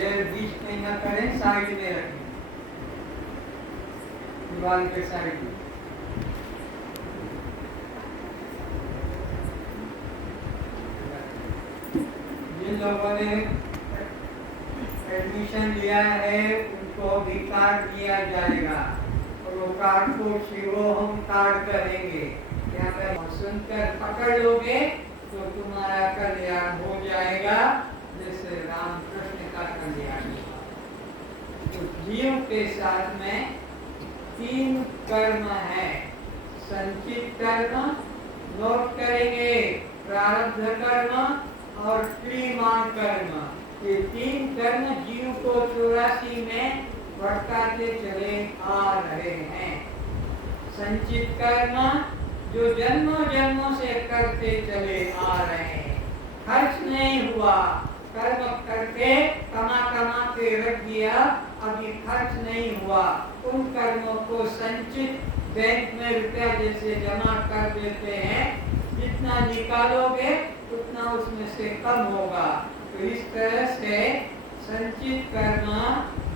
ये बीच में न करें, साइड में रखें, दीवार के साइड में। जिन लोगों ने एडमिशन लिया है उनको भी कार्ड दिया जाएगा और वो कार्ड को शिवोहम कार्ड करेंगे। यहाँ पे सुनकर पकड़ लोगे तो तुम्हारा कल्याण हो जाएगा, जैसे रामकृष्ण का कल्याण। तो जीव के साथ में 3 कर्म है। संचित कर्म नोट करेंगे, प्रारब्ध कर्म और क्रियमाण कर्म। ये 3 कर्म जीव को 84 में भटकाते चले आ रहे हैं। संचित कर्म जो जन्मों जन्मों से करते चले आ रहे हैं, खर्च नहीं हुआ, कर्म करके कमा कमा के रख दिया, अभी खर्च नहीं हुआ, उन कर्मों को संचित बैंक में रुपया जैसे जमा कर देते हैं। जितना निकालोगे उतना उसमें से कम होगा। तो इस तरह से संचित कर्म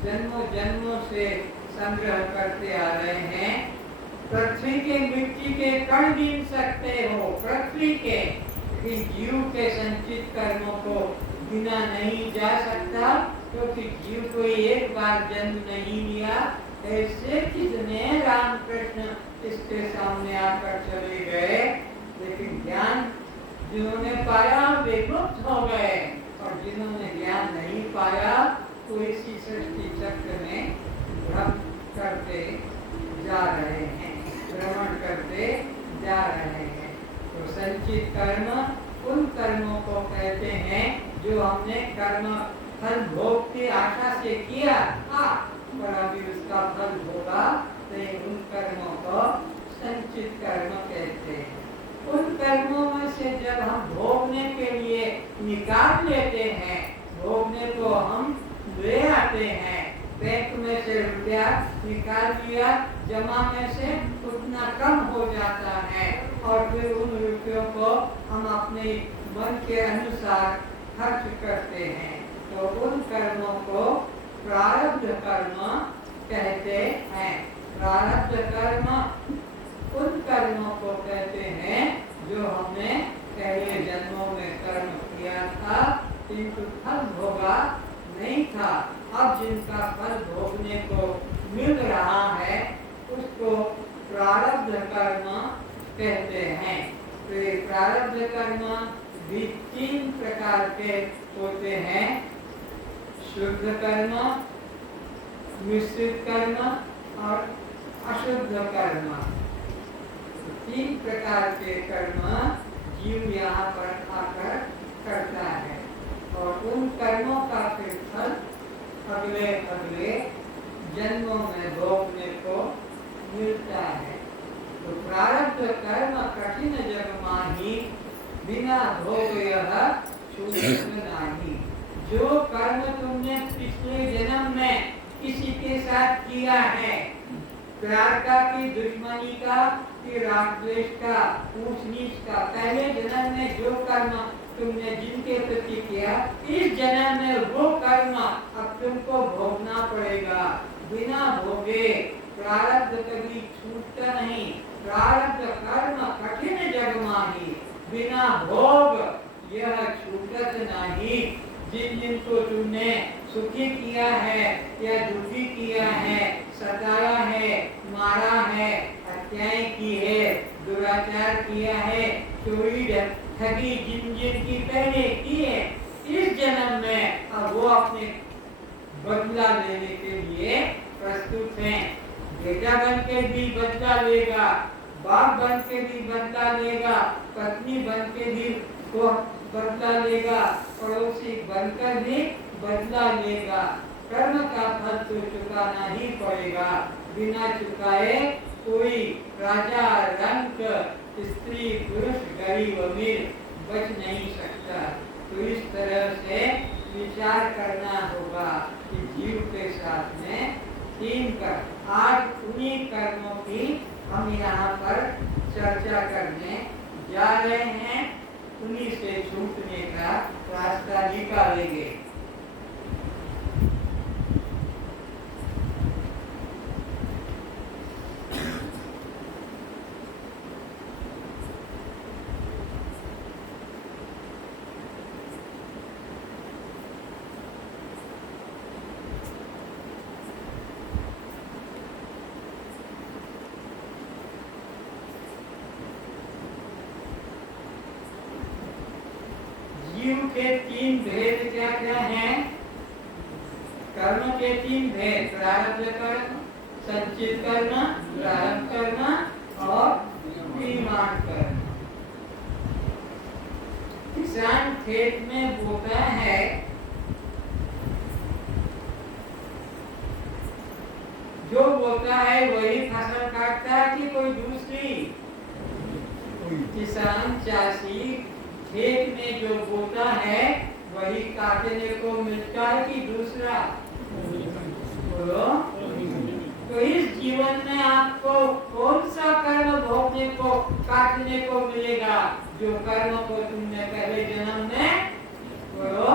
जन्मों जन्मों से संग्रह करते आ रहे हैं। पृथ्वी के मिट्टी के कण गिन सकते हो, पृथ्वी के, लेकिन जीव के संचित कर्मों को गिना नहीं जा सकता, क्योंकि जीव कोई एक बार जन्म नहीं लिया। ऐसे कितने रामकृष्ण इसके सामने आकर चले गए, लेकिन ज्ञान जिन्होंने पाया वे मुक्त हो गए, और जिन्होंने ज्ञान नहीं पाया तो इसी सृष्टि चक्र में भ्रम करते जा रहे हैं, भ्रमण करते जा रहे हैं। तो संचित कर्म उन कर्मों को कहते हैं जो हमने कर्म फल भोग की आशा से किया था, पर अभी उसका फल भोगा, तो उन कर्मों को संचित कर्म कहते हैं। उन कर्मों में से जब हम भोगने के लिए निकाल लेते हैं, भोगने को हम ले आते हैं, बैंक में से रुपया निकाल लिया, जमा में से उतना कम हो जाता है, और फिर उन रुपयों को हम अपने मन के अनुसार खर्च करते हैं। तो उन कर्मों को प्रारब्ध कर्म कहते हैं। प्रारब्ध कर्म उन कर्मों को कहते हैं जो हमने पहले जन्मों में कर्म किया था, किंतु फल भोगा नहीं था। अब जिनका फल भोगने को मिल रहा है उसको प्रारब्ध कर्म कहते हैं। तो ये प्रारब्ध कर्म भी 3 प्रकार के होते हैं: शुद्ध कर्म, मिश्रित कर्म और अशुद्ध कर्म। 3 प्रकार के कर्म जीव यहाँ पर आकर करता है, और उन कर्मों का फिर फल अगले अगले जन्मों में भोगने को मिलता है। तो प्रारब्ध कर्म कठिन जग माही, बिना भोग यह छूटत नाही। जो कर्म तुमने पिछले जन्म में किसी के साथ किया है, प्यार का कि दुश्मनी का कि राग द्वेष का, ऊंच नीच का, पहले जन्म में जो कर्म तुमने जिनके प्रति किया, इस जन्म में वो कर्म अब तुमको भोगना पड़ेगा। बिना भोगे प्रारब्ध कभी छूटता नहीं। प्रारब्ध कर्म कठिन जग माही, बिना भोग यह छूटत नहीं। जिन जिनको तुमने सुखी किया है या दुखी किया है, सताया है, मारा है, हत्याएं की है, दुराचार किया है, चोरी ठगी जिन जिन की पहले की है, इस जन्म में अब वो अपने बदला लेने के लिए प्रस्तुत हैं। बेटा बन के भी बदला लेगा, बाप बन के भी बदला लेगा, पत्नी बन के भी को बदला लेगा, पड़ोसी बनकर भी बदला लेगा। कर्म का फल तो चुकाना ही पड़ेगा। बिना चुकाए कोई राजा, रंक, स्त्री, पुरुष, गरीब, अमीर बच नहीं सकता। तो इस तरह से विचार करना होगा कि जीव के साथ में 3 कर्म। आज उन्हीं कर्मों की हम यहाँ पर चर्चा करने जा रहे हैं, उन्हीं से छूटने का रास्ता निकालेंगे। के 3 भेद क्या क्या हैं? कर्म के 3 भेद, प्रारब्ध कर्म, संचित कर्म, प्रारब्ध कर्म और क्रियमाण कर्म। किसान खेत में बोता है, जो बोता है वही फसल काटता है कि कोई दूसरी? किसान चाषी खेत में जो बोता है वही काटने को मिलता है कि दूसरा? बोलो। तो इस जीवन में आपको कौन सा कर्म भोगने को, काटने को मिलेगा? जो कर्म को तुमने पहले जन्म में बोलो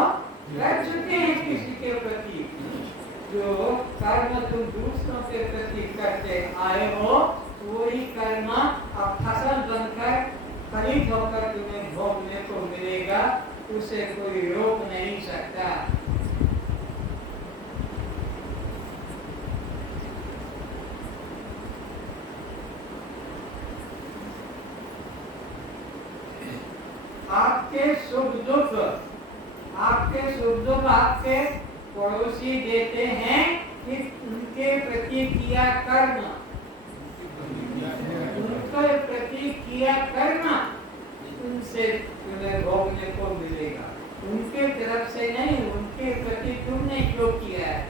कर चुके हैं किसी के प्रति। जो कर्म तुम दूसरों के प्रति करते आए हो, वही कर्म अब फसल बनकर खरीद होकर तुम्हें भोगने को मिलेगा, उसे कोई रोक नहीं सकता। आपके सुख दुख, आपके पड़ोसी देते हैं कि उनके प्रति किया कर्म, उनके प्रति किया कर्म उनसे तुम्हें भोगने को मिलेगा। उनके तरफ से नहीं, उनके प्रति तुमने जो किया है।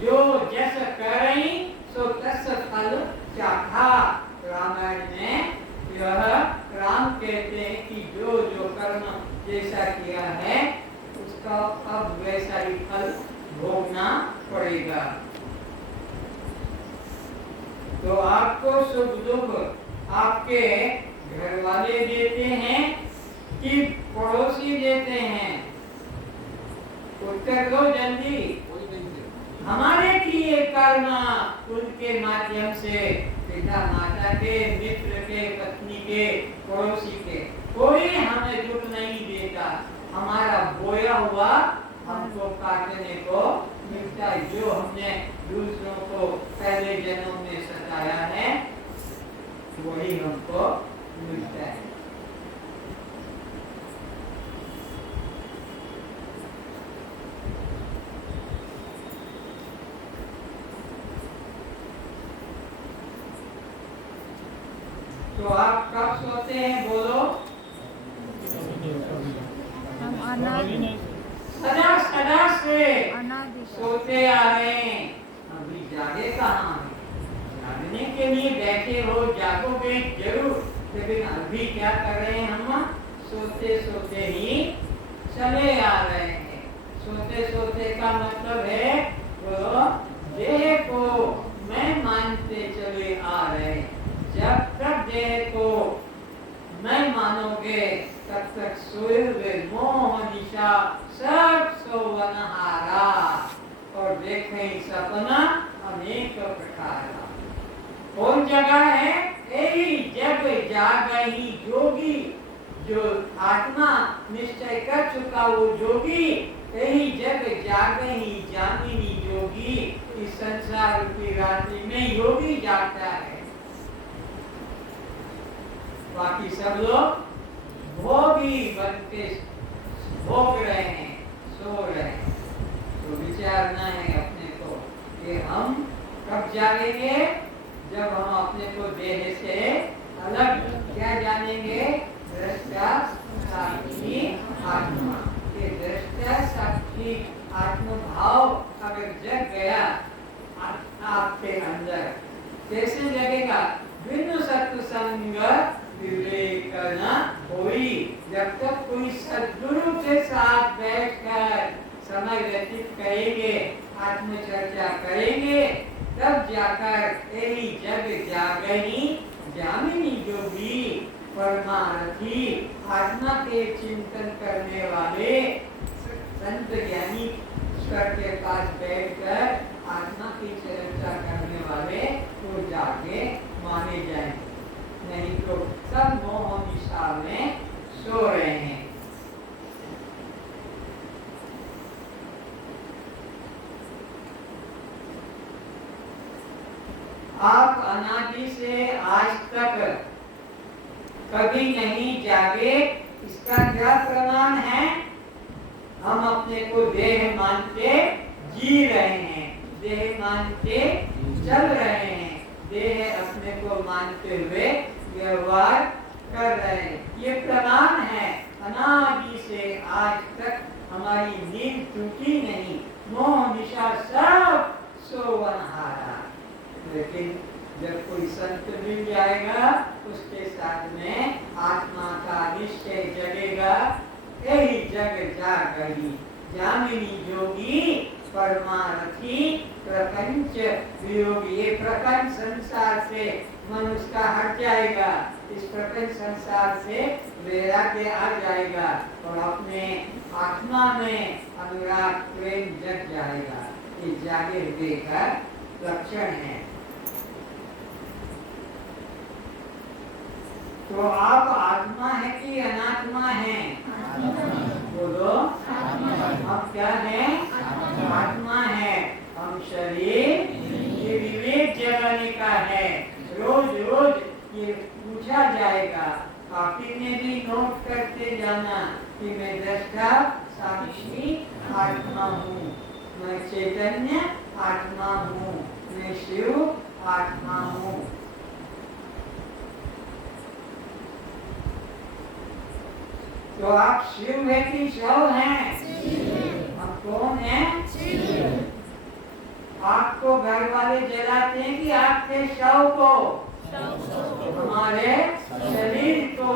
जो जैसा करई सो तस् फल चाखा। रामायण में यह राम कहते हैं कि जो जो कर्म जैसा किया है उसका अब वैसा ही फल भोगना पड़ेगा। तो आपको सुख दुख आपके घर वाले देते हैं कि पड़ोसी देते हैं? उत्तर दो जल्दी। हमारे किए कर्म उनके माध्यम से, पिता माता के, मित्र के, पत्नी के, पड़ोसी के, कोई हमें दुख नहीं देता। हमारा बोया हुआ हमको काटने को मिलता है। जो हमने दूसरों को पहले जन्म में सताया है वही हमको मिलता है। तो आप कब सोते हैं? बोलो। सदा सदा से सोते आ रहे हैं। अभी जागे कहाँ हैं? जागने के लिए बैठे हो, जागोगे जरूर, लेकिन अभी क्या कर रहे हैं? हम सोते सोते ही चले आ रहे हैं। सोते सोते का मतलब है वो देह को मैं मानते चले आ रहे हैं। जब तक देह को मैं मानोगे तब तक सोए हुए मोह निशा सब सोवनहारा, और देखें सपना अनेक प्रकार। कौन जगह है? यही जब जागही योगी, जो आत्मा निश्चय कर चुका वो योगी, यही जब जागही जामिनी योगी। इस संसार की रात्रि में योगी जागता है, बाकी सब लोग भोगी बनके भोग रहे हैं, सो रहे हैं। तो विचारना है अपने को कि हम कब जागेंगे? जब हम अपने को देह से अलग क्या जानेंगे? दृष्टा साक्षी आत्मा। ये दृष्टा साक्षी आत्मभाव अगर जग गया आपके अंदर, कैसे जगेगा? बिनु सत्संग विवेक न होई। जब तक कोई सद्गुरु के साथ बैठकर समय व्यतीत करेंगे, आत्मचर्चा करेंगे, तब जाकर यही जग जागही जामिनी योगी, परमार्थी आत्मा के चिंतन करने वाले संत ज्ञानी ईश्वर के पास बैठकर आत्मा की चर्चा करने वाले तो जागे माने जाएंगे। नहीं तो सब मोह निशा में सो रहे हैं। आप अनादि से आज तक कभी नहीं जागे, इसका क्या प्रमाण है? अपने को देह मान के जी रहे हैं, देह मान के चल रहे हैं, देह अपने को मानते हुए व्यवहार कर रहे हैं। ये प्रमाण है, अनादि से आज तक हमारी नींद टूटी नहीं, मोह निशा सब सोवन हारा। लेकिन जब कोई संत मिल जाएगा उसके साथ में आत्मा का निश्चय जगेगा, यही जग जागही जामिनी जोगी परमारथी प्रपंच वियोगी। ये प्रपंच संसार से मनुष्य का हट जाएगा, इस प्रपंच संसार से वैराग्य आ जाएगा और अपने आत्मा में अनुराग प्रेम जग जाएगा। ये जागे हुए का लक्षण है। तो आप आत्मा है कि अनात्मा है? बोलो। हम क्या है? आत्मा है। हम शरीर ये विवेक जगाने का है। रोज रोज ये पूछा जाएगा, कॉपी में भी नोट करते जाना कि मैं दृष्टा साक्षी आत्मा हूँ, मैं चैतन्य आत्मा हूँ, मैं शिव आत्मा हूँ। तो आप शिव है कि शव हैं? हम कौन हैं? आपको घर वाले जलाते हैं कि आपके शव को? हमारे शरीर को,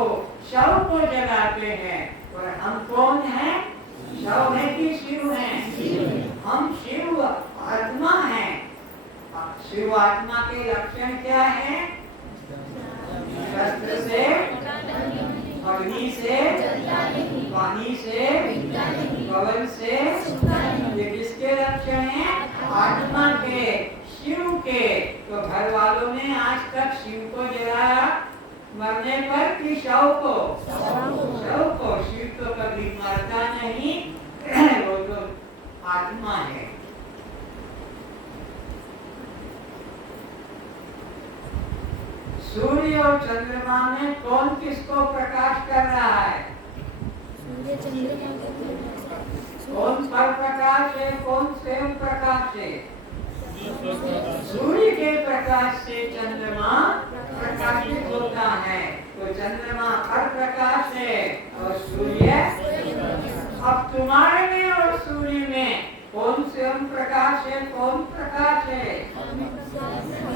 शव को जलाते हैं। और हम कौन हैं? शव है कि शिव हैं? हम शिव आत्मा हैं। शिव आत्मा के लक्षण क्या है? शस्त्र से, अग्नि से, पानी से, पवन से, ये किसके लक्षण हैं? आत्मा के, शिव के। तो घर वालों ने आज तक शिव को जलाया मरने पर कि शव को? शव को। शिव तो कभी मरता नहीं, वो तो आत्मा है। सूर्य और चंद्रमा में कौन किसको प्रकाश कर रहा है? सूर्य चंद्रमा कौन पर प्रकाश है, कौन स्वयं प्रकाश है? सूर्य के प्रकाश से चंद्रमा प्रकाशित होता है। तो चंद्रमा पर प्रकाश है और सूर्य। अब तुम्हारे में और सूर्य में कौन स्वयं प्रकाश है, कौन प्रकाश है?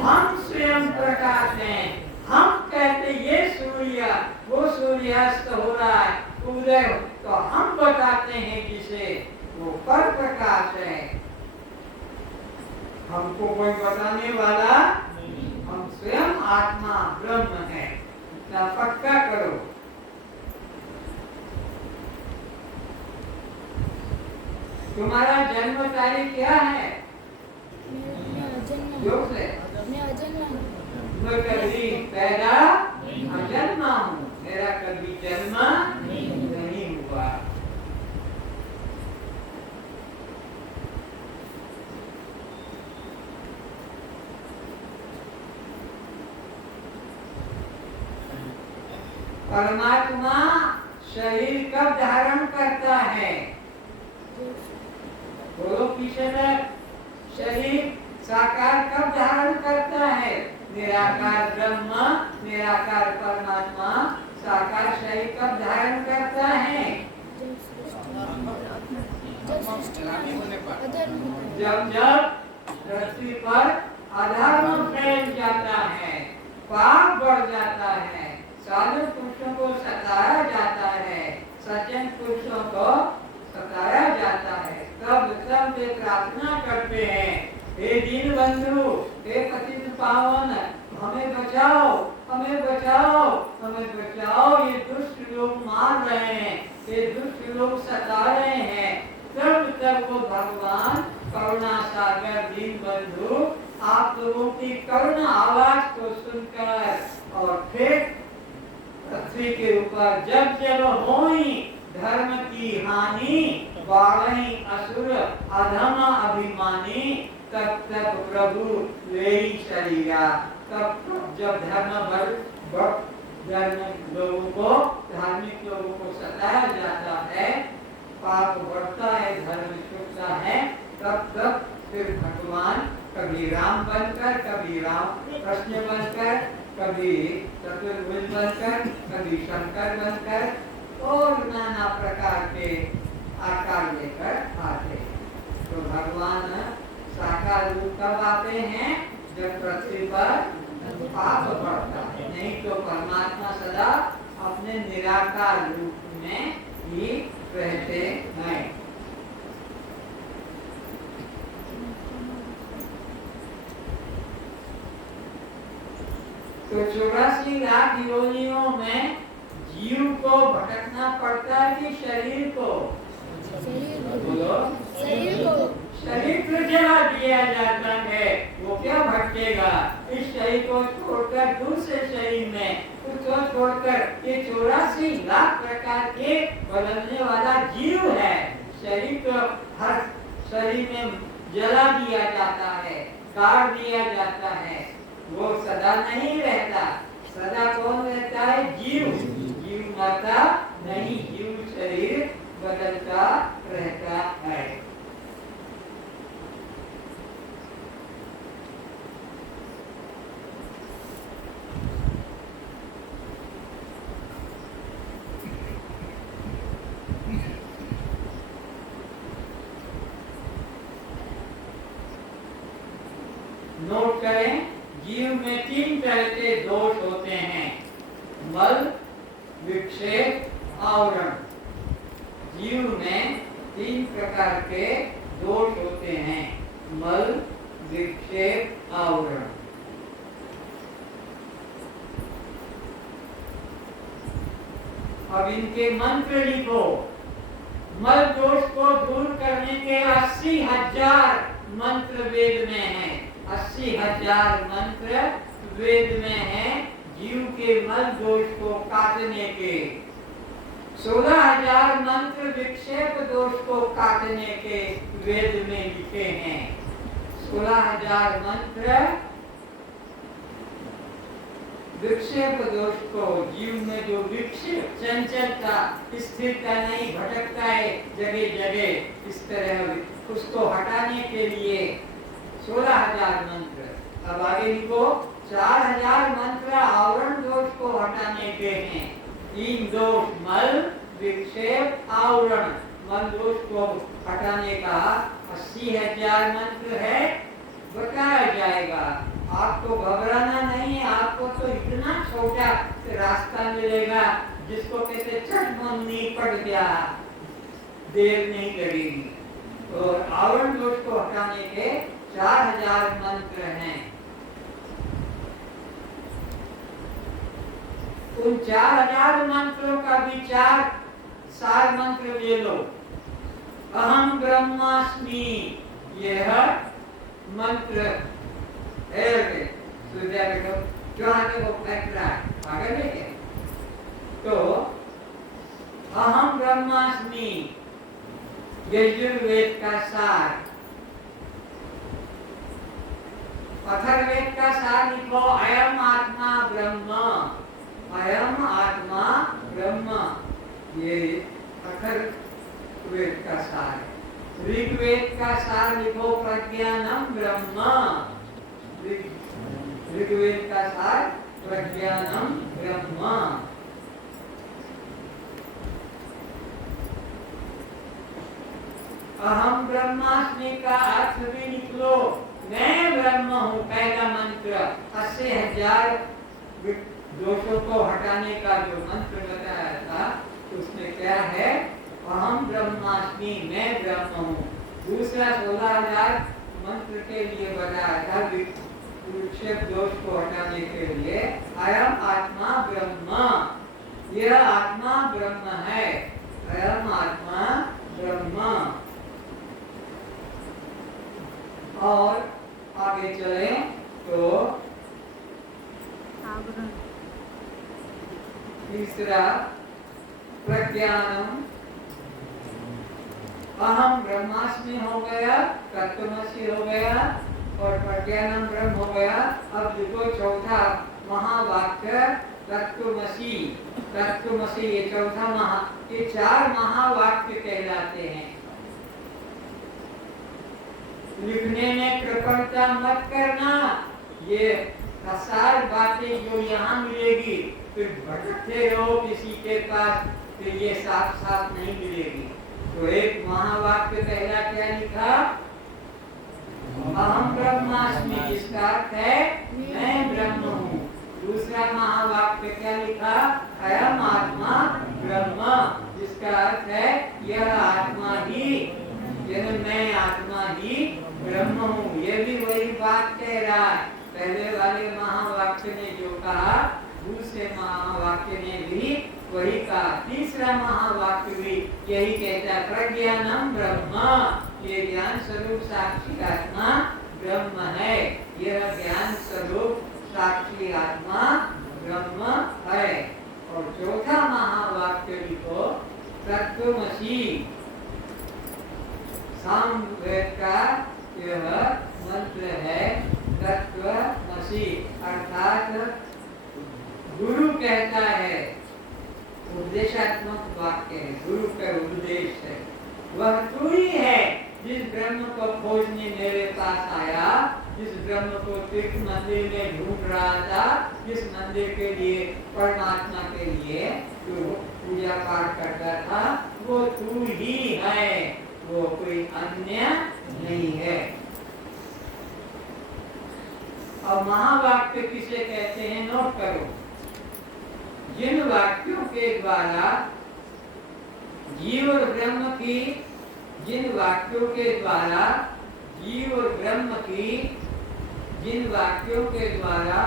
हम स्वयं प्रकाश हैं। हम कहते ये सूर्य, वो सूर्यास्त हो रहा है, उदय, तो हम बताते हैं जिसे वो पर प्रकाश है। हमको कोई बताने वाला? हम स्वयं आत्मा ब्रह्म है, इतना पक्का करो। तुम्हारा जन्म तारीख क्या है? योग से? मैं कभी पैदा अजन्मा हूँ, मेरा कभी जन्म नहीं हुआ। परमात्मा शरीर कब धारण करता है? बोलो पीछे में। शरीर साकार कब धारण करता है? निराकार ब्रह्म, निराकार परमात्मा साकार शरीर कब धारण करता है? जब जब पृथ्वी पर अधर्म फैल जाता है, पाप बढ़ जाता है, साधु पुरुषों को सताया जाता है, सज्जन पुरुषों को सताया जाता है, तब सब वे प्रार्थना करते हैं, हे दीन बंधु, हे पतित पावन, हमें बचाओ, हमें बचाओ, हमें बचाओ, ये दुष्ट लोग मार रहे हैं, ये दुष्ट लोग सता रहे हैं। तब तक वो भगवान करुणा सागर दीन बंधु आप लोगों की करुणा आवाज को सुनकर और फिर पृथ्वी के ऊपर जब जब होई धर्म की हानि, बाढ़ी असुर अधम अभिमानी, तब तब प्रभु लेई शरीरा। तब जब धार्मिक लोगों को सताया जाता है, पाप बढ़ता है, है, धर्म छूटता है, तब फिर भगवान कभी राम बनकर, कभी राम कृष्ण बनकर, कभी चतुर्भुज बनकर, कभी शंकर बनकर और नाना प्रकार के आकार लेकर आते हैं। तो भगवान साकार रूप कब आते हैं? जब पृथ्वी पर पाप बढ़ता है, नहीं तो परमात्मा सदा अपने निराकार रूप में ही रहते हैं। तो 84 लाख योनियों में जीव को भटकना पड़ता है कि शरीर को? बोलो। शरीर को जला दिया जाता है, वो क्या भटकेगा? इस शरीर को छोड़कर दूसरे शरीर में, उसको छोड़कर ये 84 लाख प्रकार के बदलने वाला जीव है। शरीर को हर शरीर में जला दिया जाता है, काट दिया जाता है, वो सदा नहीं रहता। सदा कौन रहता है? जीव। जीव मरता नहीं, जीव शरीर बदलता रहता है। नोट करें, जीव में 3 तरह के दोष होते हैं: मल, विक्षेप, आवरण। जीव में 3 प्रकार के दोष होते हैं: मल, विक्षेप, आवरण। अब इनके मंत्र लिखो। मल दोष को दूर करने के 80,000 मंत्र वेद में हैं। 80,000 मंत्र वेद में है जीव के मल दोष को काटने के। 16,000 मंत्र विक्षेप दोष को काटने के वेद में लिखे हैं। 16,000 मंत्र विक्षेप दोष को, जीव में जो विक्षेप, चंचलता, स्थिरता नहीं, भटकता है जगह जगह, इस तरह उसको हटाने के लिए 16,000 मंत्र। अब आगे लिखो, 4,000 मंत्र आवरण दोष को हटाने के हैं। 3 दोष मल, विक्षेप, आवरण। मल दोष को हटाने का 80,000 मंत्र है, बताया जाएगा। आपको घबराना नहीं है, आपको तो इतना छोटा रास्ता मिलेगा जिसको कहते चट मम्मी पड़ गया, देर नहीं लगेगी। और आवरण दोष को हटाने के 4,000 मंत्र हैं। उन 4,000 मंत्रों का विचार सार मंत्र ले लो। अहम ब्रह्मास्मि, यह मंत्र है। आगे देखे तो अहम ब्रह्मास्मि यजुर्वेद का सार। अथर्ववेद का सार लिखो, अयम आत्मा ब्रह्म। अयम आत्मा ब्रह्म, ये अथर्ववेद का सार। ऋग्वेद का सार लिखो, प्रज्ञानम ब्रह्म। ऋग्वेद का सार प्रज्ञानम ब्रह्म। अहम ब्रह्मास्मि का अर्थ भी लिख लो, मैं ब्रह्म हूँ। पहला मंत्र 80,000 दोषों को हटाने का जो मंत्र बताया था, उसमें क्या है? अहम ब्रह्मास्मि, मैं ब्रह्म हूँ। दूसरा 16,000 मंत्र के लिए बताया था, विक्षेप दोष को हटाने के लिए, अयम आत्मा ब्रह्म, यह आत्मा ब्रह्म है। अयम आत्मा ब्रह्म। और आगे चले तो तीसरा प्रज्ञानम, अहम ब्रह्मास्मि हो गया, तत्त्वमसि हो गया और प्रज्ञानम ब्रह्म हो गया। अब देखो चौथा महावाक्य तत्त्वमसि। तत्त्वमसि ये चौथा ये 4 महावाक्य कहलाते हैं। लिखने में कृपणता मत करना। ये सारी बातें जो यहाँ मिलेगी फिर भटकते रहो किसी के पास, फिर ये साफ साफ नहीं मिलेगी। तो एक महावाक्य पहला क्या लिखा, अहम ब्रह्मास्मि, जिसका अर्थ है मैं ब्रह्म हूँ। दूसरा महावाक्य क्या लिखा, अयम आत्मा ब्रह्म, जिसका अर्थ है यह आत्मा ही, यह मैं आत्मा ही ब्रह्म हूँ। ये भी वही बात कह रहा है, पहले वाले महावाक्य ने जो कहा दूसरे महावाक्य ने भी वही कहा। तीसरा महावाक्य भी यही कहता है, प्रज्ञानम ब्रह्म, ये ज्ञान स्वरूप साक्षी आत्मा ब्रह्म है, यह ज्ञान स्वरूप साक्षी आत्मा ब्रह्म है। और चौथा महावाक्य लिखो, तत्वमसि, सामवेद का यह मंत्र है, तत्वमसि, अर्थात गुरु कहता है, उपदेशात्मक वाक्य है, गुरु का उपदेश है। वह तू ही है जिस ब्रह्म को खोजने मेरे पास आया, जिस ब्रह्म को तीर्थ मंदिर में ढूंढ रहा था, जिस मंदिर के लिए, परमात्मा के लिए जो पूजा पाठ करता था, वो तू ही है, वो कोई अन्य नहीं है। अब महावाक्य किसे कहते हैं, नोट करो। जिन वाक्यों के द्वारा जीव और ब्रह्म की, जिन वाक्यों के द्वारा जीव और ब्रह्म की, जिन वाक्यों के द्वारा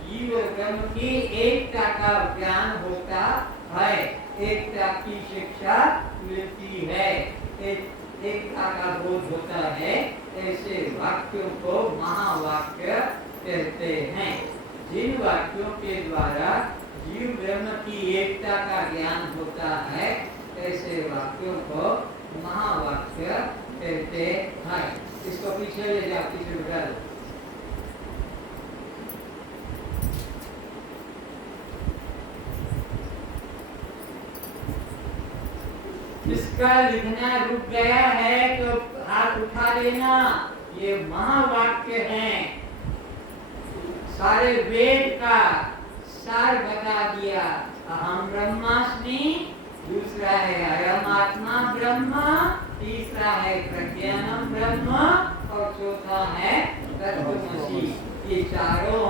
जीव और ब्रह्म की एकता का ज्ञान होता है, एकता की शिक्षा मिलती है, एकता का बोध होता है, ऐसे वाक्यों को महावाक्य कहते हैं। जिन वाक्यों के द्वारा जीव ब्रह्म की एकता का ज्ञान होता है, ऐसे वाक्यों को महावाक्य कहते हैं। इसको पीछे ले जाओ, पीछे बिठा दो। जिसका लिखना रुक गया है तो हाथ उठा देना, ये महावाक्य हैं। सारे वेद का सार बता दिया, अहम ब्रह्मास्मि, दूसरा है अयम आत्मा ब्रह्म, तीसरा है प्रज्ञानम ब्रह्म और चौथा है तत्वमसि। ये चारों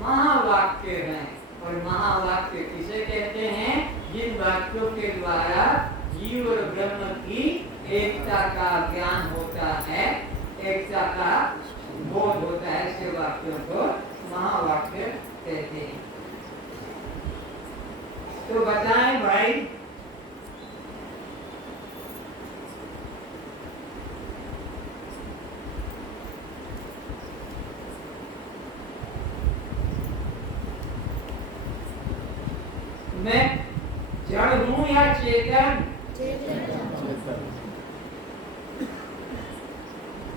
महावाक्य हैं। और महावाक्य किसे कहते हैं, जिन वाक्यों के द्वारा जीव और ब्रह्म की एकता का ज्ञान होता है, एकता का बोध होता है, ऐसे वाक्यों को महावाक्य कहते हैं। तो बताएं भाई, मैं जड़ हूं या चेतन?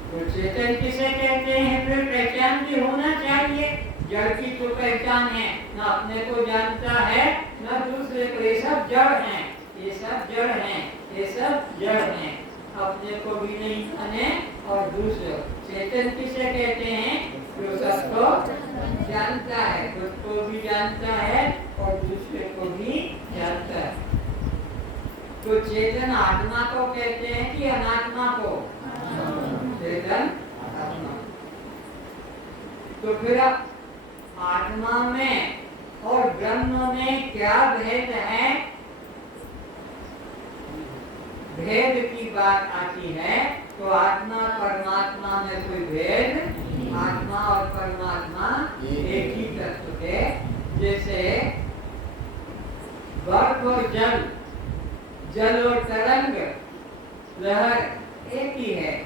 तो चेतन किसे कहते हैं, फिर पहचान भी होना चाहिए। जड़ की तो पहचान है, ना अपने को जानता है ना दूसरे को, ये सब जड़ हैं, ये सब जड़ हैं, ये सब जड़ हैं, अपने को भी नहीं जाने और दूसरे। चेतन किसे कहते हैं, जो सबको जानता है, खुद को भी जानता है और दूसरे को भी जानता है। तो चेतन आत्मा को कहते हैं कि अनात्मा को? चेतन आत्मा। तो फिर आत्मा में और ब्रह्म में क्या भेद है? भेद की बात आती है तो आत्मा परमात्मा में कोई भेद, आत्मा और परमात्मा एक ही तत्व के। जैसे बर्फ और जल, जल और तरंग, लहर एक ही है।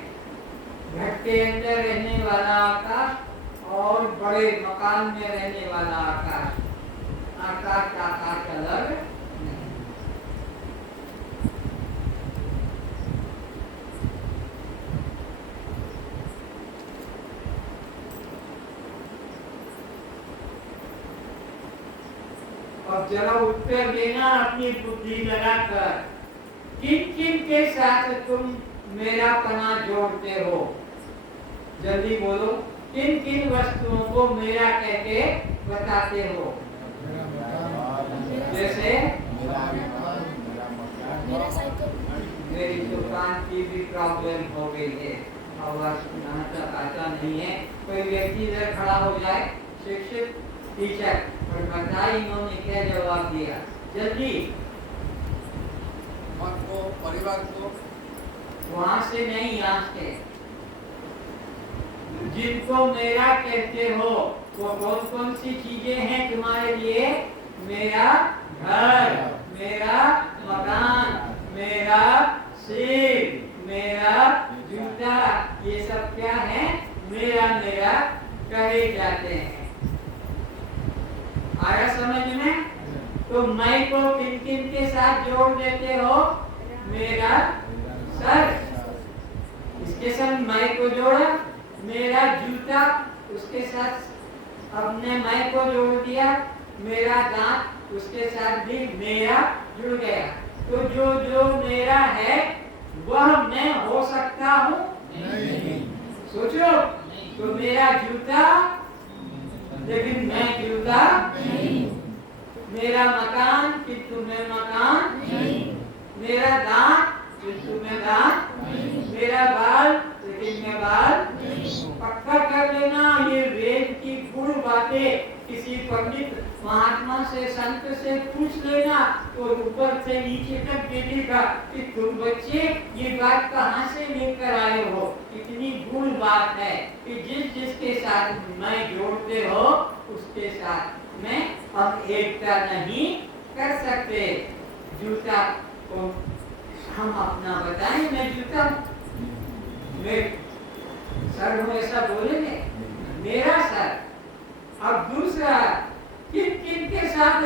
घट के अंदर रहने वाला आकाश और बड़े मकान में रहने वाला आकाश, आकाश आकाश अलग नहीं। अब जरा उत्तर देना अपनी बुद्धि लगाकर, किन किन के साथ तुम मेरा पना जोड़ते हो? जल्दी बोलो, किन किन वस्तुओं को मेरा कहके बताते हो? जैसे मेरा साइकिल, मेरी दुकान की भी प्रॉब्लम हो गई है, आवाज सुनाना तक आता नहीं है। कोई व्यक्ति इधर खड़ा हो जाए, शिक्षक टीचर, और बताइए इन्होंने क्या जवाब दिया, जल्दी। मन को, परिवार को, वहां से नहीं, यहाँ से। जिनको मेरा कहते हो वो कौन कौन सी चीजें हैं तुम्हारे लिए? मेरा घर, मेरा मकान, मेरा सिर, मेरा जूता, ये सब क्या है? मेरा मेरा कहे जाते हैं। आया समझ में? तो मैं को किन किन के साथ जोड़ देते हो? मेरा सर, इसके साथ मैं को जोड़ा। मेरा जूता, उसके साथ अपने मैं को जोड़ दिया। मेरा दांत, उसके साथ भी मेरा जुड़ गया। तो जो जो मेरा है वह मैं हो सकता हूँ? नहीं। सोचो, तो मेरा जूता, लेकिन मैं जूता नहीं, मेरा मकान, किंतु मैं मकान नहीं, मेरा दांत, किंतु मैं दांत नहीं, मेरा बाल, लेकिन मैं बाल नहीं। पक्का कर लेना। ये वेद की गुण बातें किसी पंडित महात्मा से, संत से पूछ लेना, तो ऊपर से नीचे तक देखेगा कि तुम बच्चे ये बात कहाँ से लेकर आए हो। इतनी गुण बात है कि जिस जिसके साथ मैं जोड़ते हो उसके साथ में हम एकता नहीं कर सकते। जूता को हम अपना बताएं, मैं जूता, मैं सर हूँ ऐसा बोलेंगे, मेरा सर। अब दूसरा, किन किन के साथ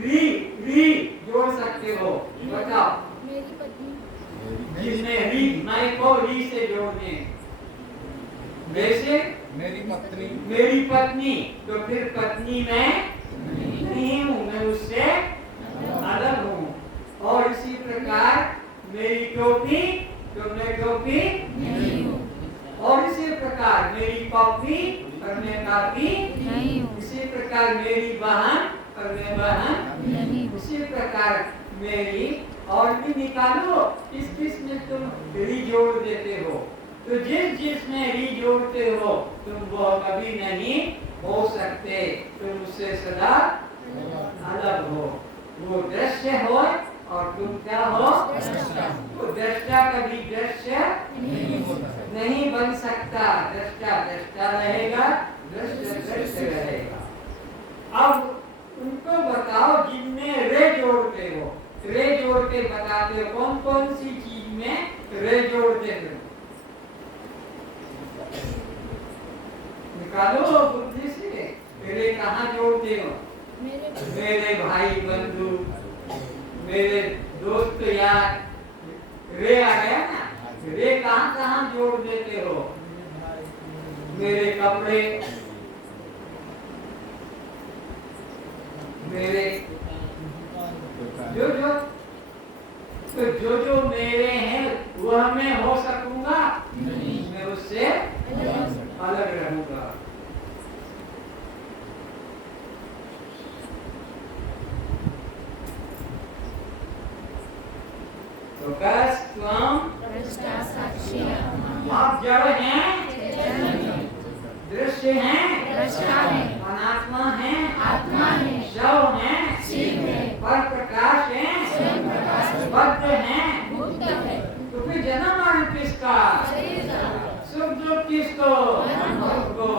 री जोड़ सकते हो? बताओ। मेरी पत्नी, जिसमें री, मैं को री से जोड़ने, जैसे मेरी पत्नी, मेरी पत्नी, तो फिर पत्नी मैं नहीं हूँ, मैं उससे अलग हूँ। और इसी प्रकार मेरी टोपी, तो मैं टोपी नहीं हूँ, और इसी प्रकार मेरी कॉपी और मैं कॉपी नहीं हूँ, इसी प्रकार मेरी बहन और मैं बहन नहीं हूँ। इसी प्रकार मेरी, और भी निकालो किस किस में तुम री जोड़ देते हो। तो जिस जिस में री जोड़ते हो तुम वो कभी नहीं हो सकते, तुम उससे सदा अलग हो। वो दृश्य हो और तुम क्या हो? वो दृष्टा कभी दृश्य नहीं बन सकता। दृष्टा दृष्टा रहेगा, दृश्य दृश्य रहेगा। अब उनको बताओ जिनमें रे जोड़ते हो, रे जोड़ के बताते हो कौन कौन सी चीज में रे जोड़ते हो? निकालो बुद्धि से, रे कहाँ जोड़ते हो? मेरे भाई बंधु, मेरे दोस्त यार, रे आ गया ना। रे कहाँ कहाँ जोड़ देते हो? मेरे कपड़े, मेरे जो मेरे हैं वह मैं हो सकूंगा? मैं उससे अलग रहूंगा। तो बस आप जड़ हैं, दृश्य हैं, अनात्मा हैं, आत्मा है, शव हैं, शिव है, पर प्रकाश हैं, स्वयं प्रकाश है, बद्ध हैं। मुक्त है, तो फिर जन्म मरण किसका? शरीर का, सुख दुख किसको? मन को।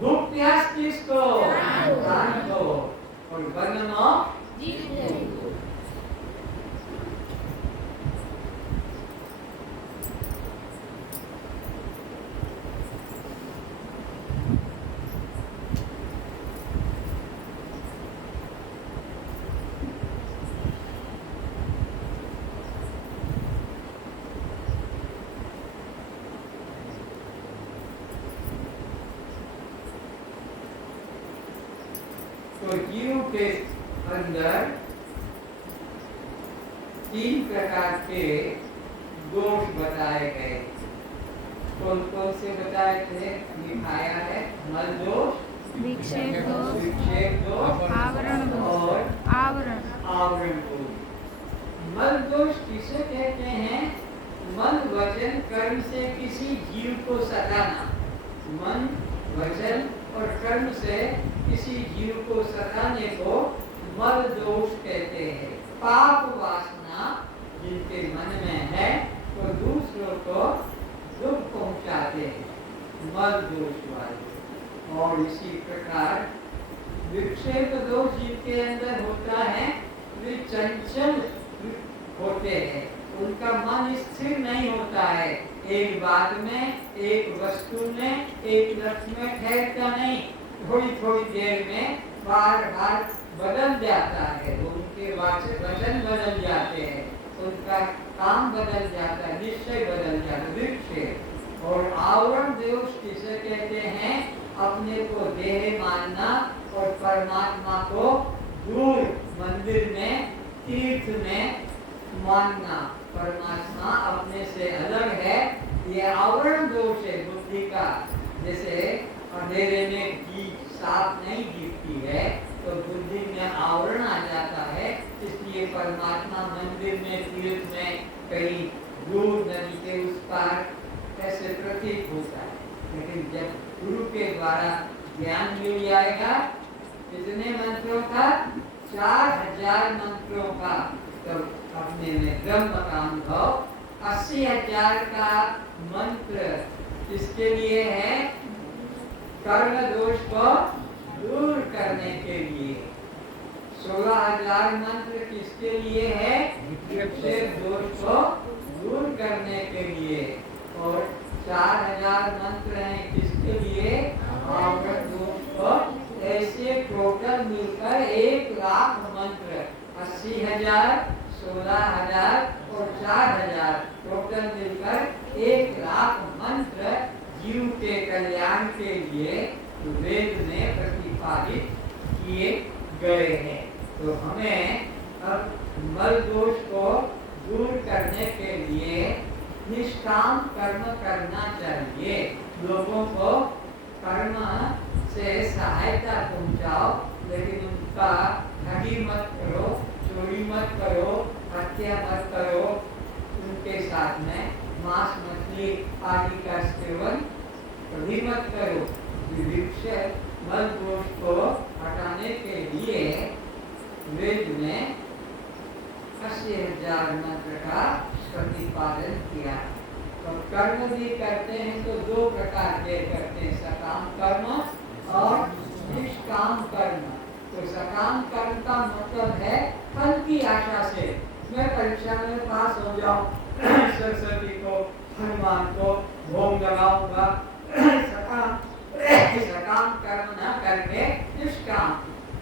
भूख प्यास किसको? प्राण को। प्राण को। और बंधन जीव है। तो जीव के अंदर तीन प्रकार के दोष बताए गए। कौन कौन से बताए थे, दिखाया है? मल दोष, विक्षेप दोष, विक्षेप दोष, आवरण दोष, और आवरण आवरण दोष। मल दोष किसे कहते हैं? मन वचन कर्म से किसी जीव को सताना। मन वचन और कर्म से किसी जीव को सताने को मल दोष कहते हैं। पाप वासना जिनके मन में है तो दूसरों को दुख पहुंचाते हैं, मल दोष वाले। और इसी प्रकार विक्षेप दोष जिनके अंदर होता है वे चंचल होते हैं, उनका मन स्थिर नहीं होता है, एक बात में, एक वस्तु में, एक लक्ष्य में ठहरता नहीं, थोड़ी थोड़ी देर में बार बार बदल जाता है। उनके वचन बदल जाते हैं, उनका काम बदल जाता है, निश्चय बदल जाता है, विक्षेप। और आवरण दोष किसे कहते हैं? अपने को देह मानना और परमात्मा को दूर मंदिर में, तीर्थ में मानना। परमात्मा अपने से अलग है, ये आवरण दोष है बुद्धि का। जैसे अंधेरे में दीप साफ नहीं दिखती है तो बुद्धि में आवरण आ जाता है, इसलिए परमात्मा मंदिर में, तीर्थ में, कहीं दूर नदी के उस पार ऐसे प्रतीत होता है। लेकिन जब गुरु के द्वारा ज्ञान मिल जाएगा, कितने मंत्रों का? 4000 मंत्रों का, तो अपने में ब्रह्म का अनुभव। 80,000 का मंत्र किसके लिए है? कर्म दोष को दूर करने के लिए। 16,000 मंत्र किसके लिए है? विक्षेप दोष को दूर करने के लिए। और 4000 मंत्र हैं किसके लिए? आवरण दोष को। ऐसे टोटल मिलकर 1,00,000 मंत्र, 80,000, 16,000 और 4,000 टोटल मिलकर 1,00,000 मंत्र जीव के कल्याण के लिए वेद में प्रतिपादित किए गए हैं। तो हमें अब मल दोष को दूर करने के लिए निष्काम कर्म करना चाहिए। लोगों को कर्म से सहायता पहुंचाओ, लेकिन उनका ठगी मत करो, चोरी मत करो, हत्या मत करो, उनके साथ में मांस मछली आदि का सेवन कभी मत करो। विक्षेप मल दोष को हटाने के लिए वेद में 80,000 मंत्र का प्रतिपादन किया। तो कर्म भी करते हैं तो 2 प्रकार के करते हैं, सकाम कर्म और निष्काम कर्म। तो सकाम कर्म का मतलब है फल की आशा से, मैं परीक्षा में पास हो जाऊं, सरस्वती को, हनुमान को भोग लगाऊंगा। सकाम कर्म न करके निष्काम,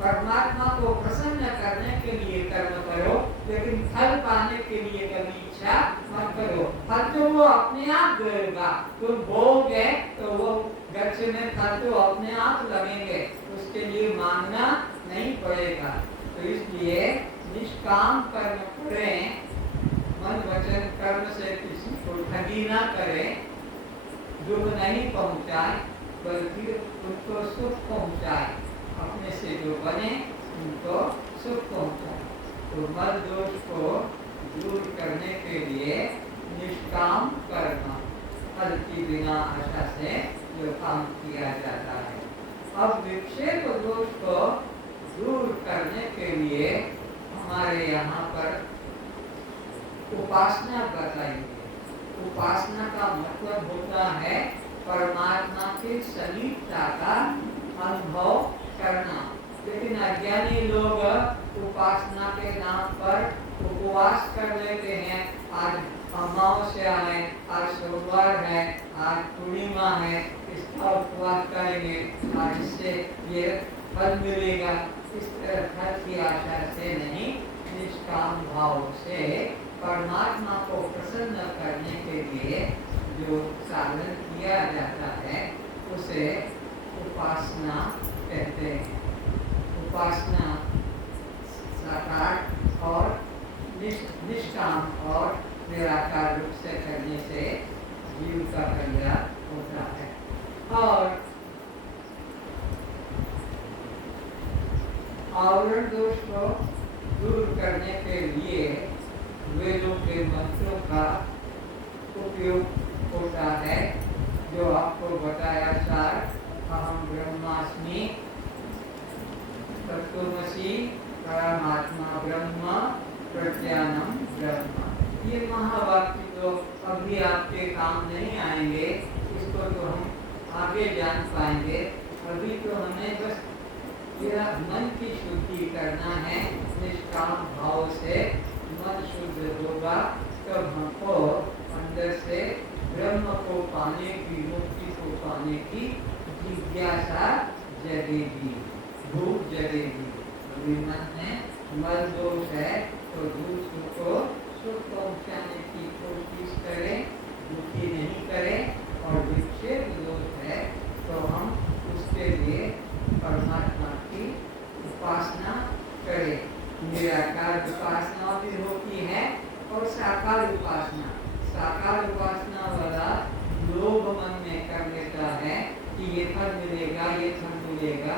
परमात्मा को प्रसन्न करने के लिए कर्म करो, लेकिन फल पाने के लिए कभी इच्छा मत करो। फल तो वो अपने आप देगा, तुम बोओगे तो वो गच्छ में फल तो अपने आप लगेंगे, उसके लिए मांगना नहीं पड़ेगा। तो इसलिए निष्काम कर्म करें, मन वचन कर्म से किसी को ठगी ना करें, दुख नहीं पहुंचाए, बल्कि उनको सुख पहुंचाए, अपने से जो बने उनको सुख पहुंचाए। तो मल दोष को दूर करने के लिए निष्काम कर्म, फल की बिना आशा से जो काम किया जाता है। अब विक्षेप दोष को दूर करने के लिए हमारे यहाँ पर उपासना बताई। उपासना का मतलब होता है परमात्मा के समीपता का अनुभव करना। लेकिन अज्ञानी लोग उपासना के नाम पर उपवास कर लेते हैं। आज अमावस्या है, आज सोमवार है, आज पूर्णिमा है, इसका उपवास करेंगे, आज इससे ये फल मिलेगा। इस तरह फल की आशा से नहीं, निष्काम भाव से परमात्मा को प्रसन्न करने के लिए जो साधन किया जाता है उसे उपासना कहते हैं। उपासना साकार और निष्काम और निराकार रूप से करने से जीव का कल्याण आचरण दोष को दूर करने के लिए वेदों के मंत्रों का उपयोग होता है, जो आपको बताया सार अहम ब्रह्मास्मि, तत्त्वमसि, परमात्मा ब्रह्म, प्रज्ञानम ब्रह्म। ये महावाक्य तो अभी आपके काम नहीं आएंगे, इसको तो हम आगे जान पाएंगे। अभी तो हमें बस यह मन की शुद्धि करना है। निष्काम भाव से मन शुद्ध होगा तब हमको अंदर से ब्रह्म को पाने की, मुक्ति को पाने की जिज्ञासा जगेगी, भूख जगेगी। अभी मन में मल दोष है तो दूसरों को सुख पहुँचाने की कोशिश करें, दुखी नहीं करें। और विक्षेप दोष है तो हम उसके लिए परमात्मा की उपासना करें। निराकार उपासना भी होती है और साकार उपासना। साकार उपासना वाला लोभ मन में कर लेता है कि ये फल मिलेगा, ये फल मिलेगा,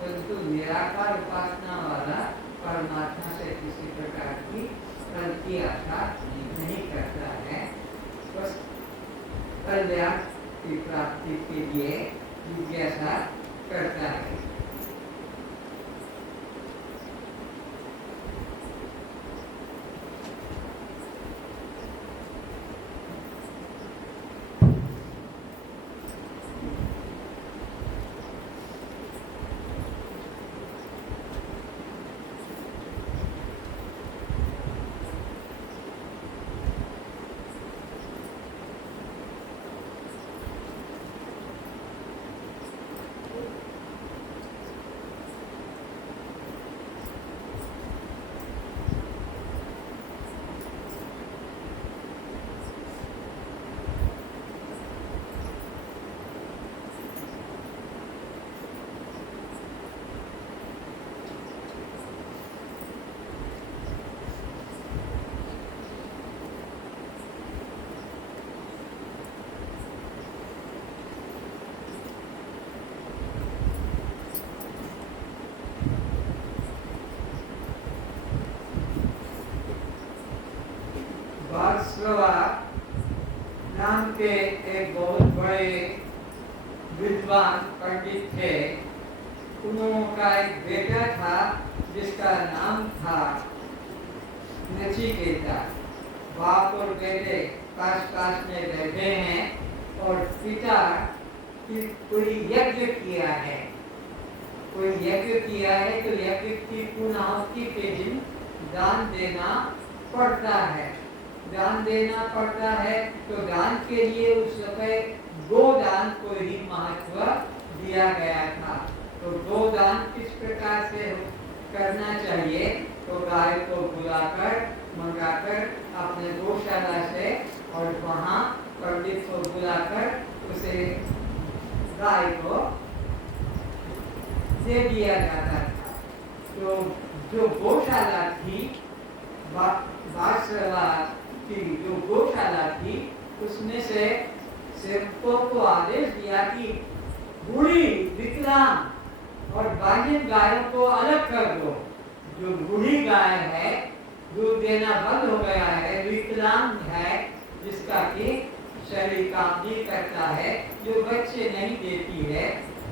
परंतु निराकार उपासना वाला परमात्मा से किसी प्रकार की फल की आशा नहीं करता है, बस कल्याण की प्राप्ति के लिए जिज्ञासा करता है। नाम के एक बहुत बड़े विद्वान पंडित थे। उनका एक बेटा था जिसका नाम था नचिकेता। बाप और बेटे पास में बैठे हैं और पिता की कोई यज्ञ किया है, तो यज्ञ की पूर्णाहुति के दिन दान देना पड़ता है। तो दान के लिए उस समय गोदान को ही महत्व दिया गया था। तो गोदान किस प्रकार से करना चाहिए? तो गाय को मंगाकर अपने गौशाला से और वहाँ पंडित को बुलाकर उसे गाय को दे दिया जाता था। तो जो गौशाला थी, जो गौशाला थी, उसमें से सेवकों को आदेश दिया कि बूढ़ी, विकलांग और बांझिन गायों को अलग कर दो। जो बूढ़ी गाय है, दूध देना बंद हो गया है, विकलांग है, जिसका कि शरीर काम नहीं करता है, जो बच्चे नहीं देती है,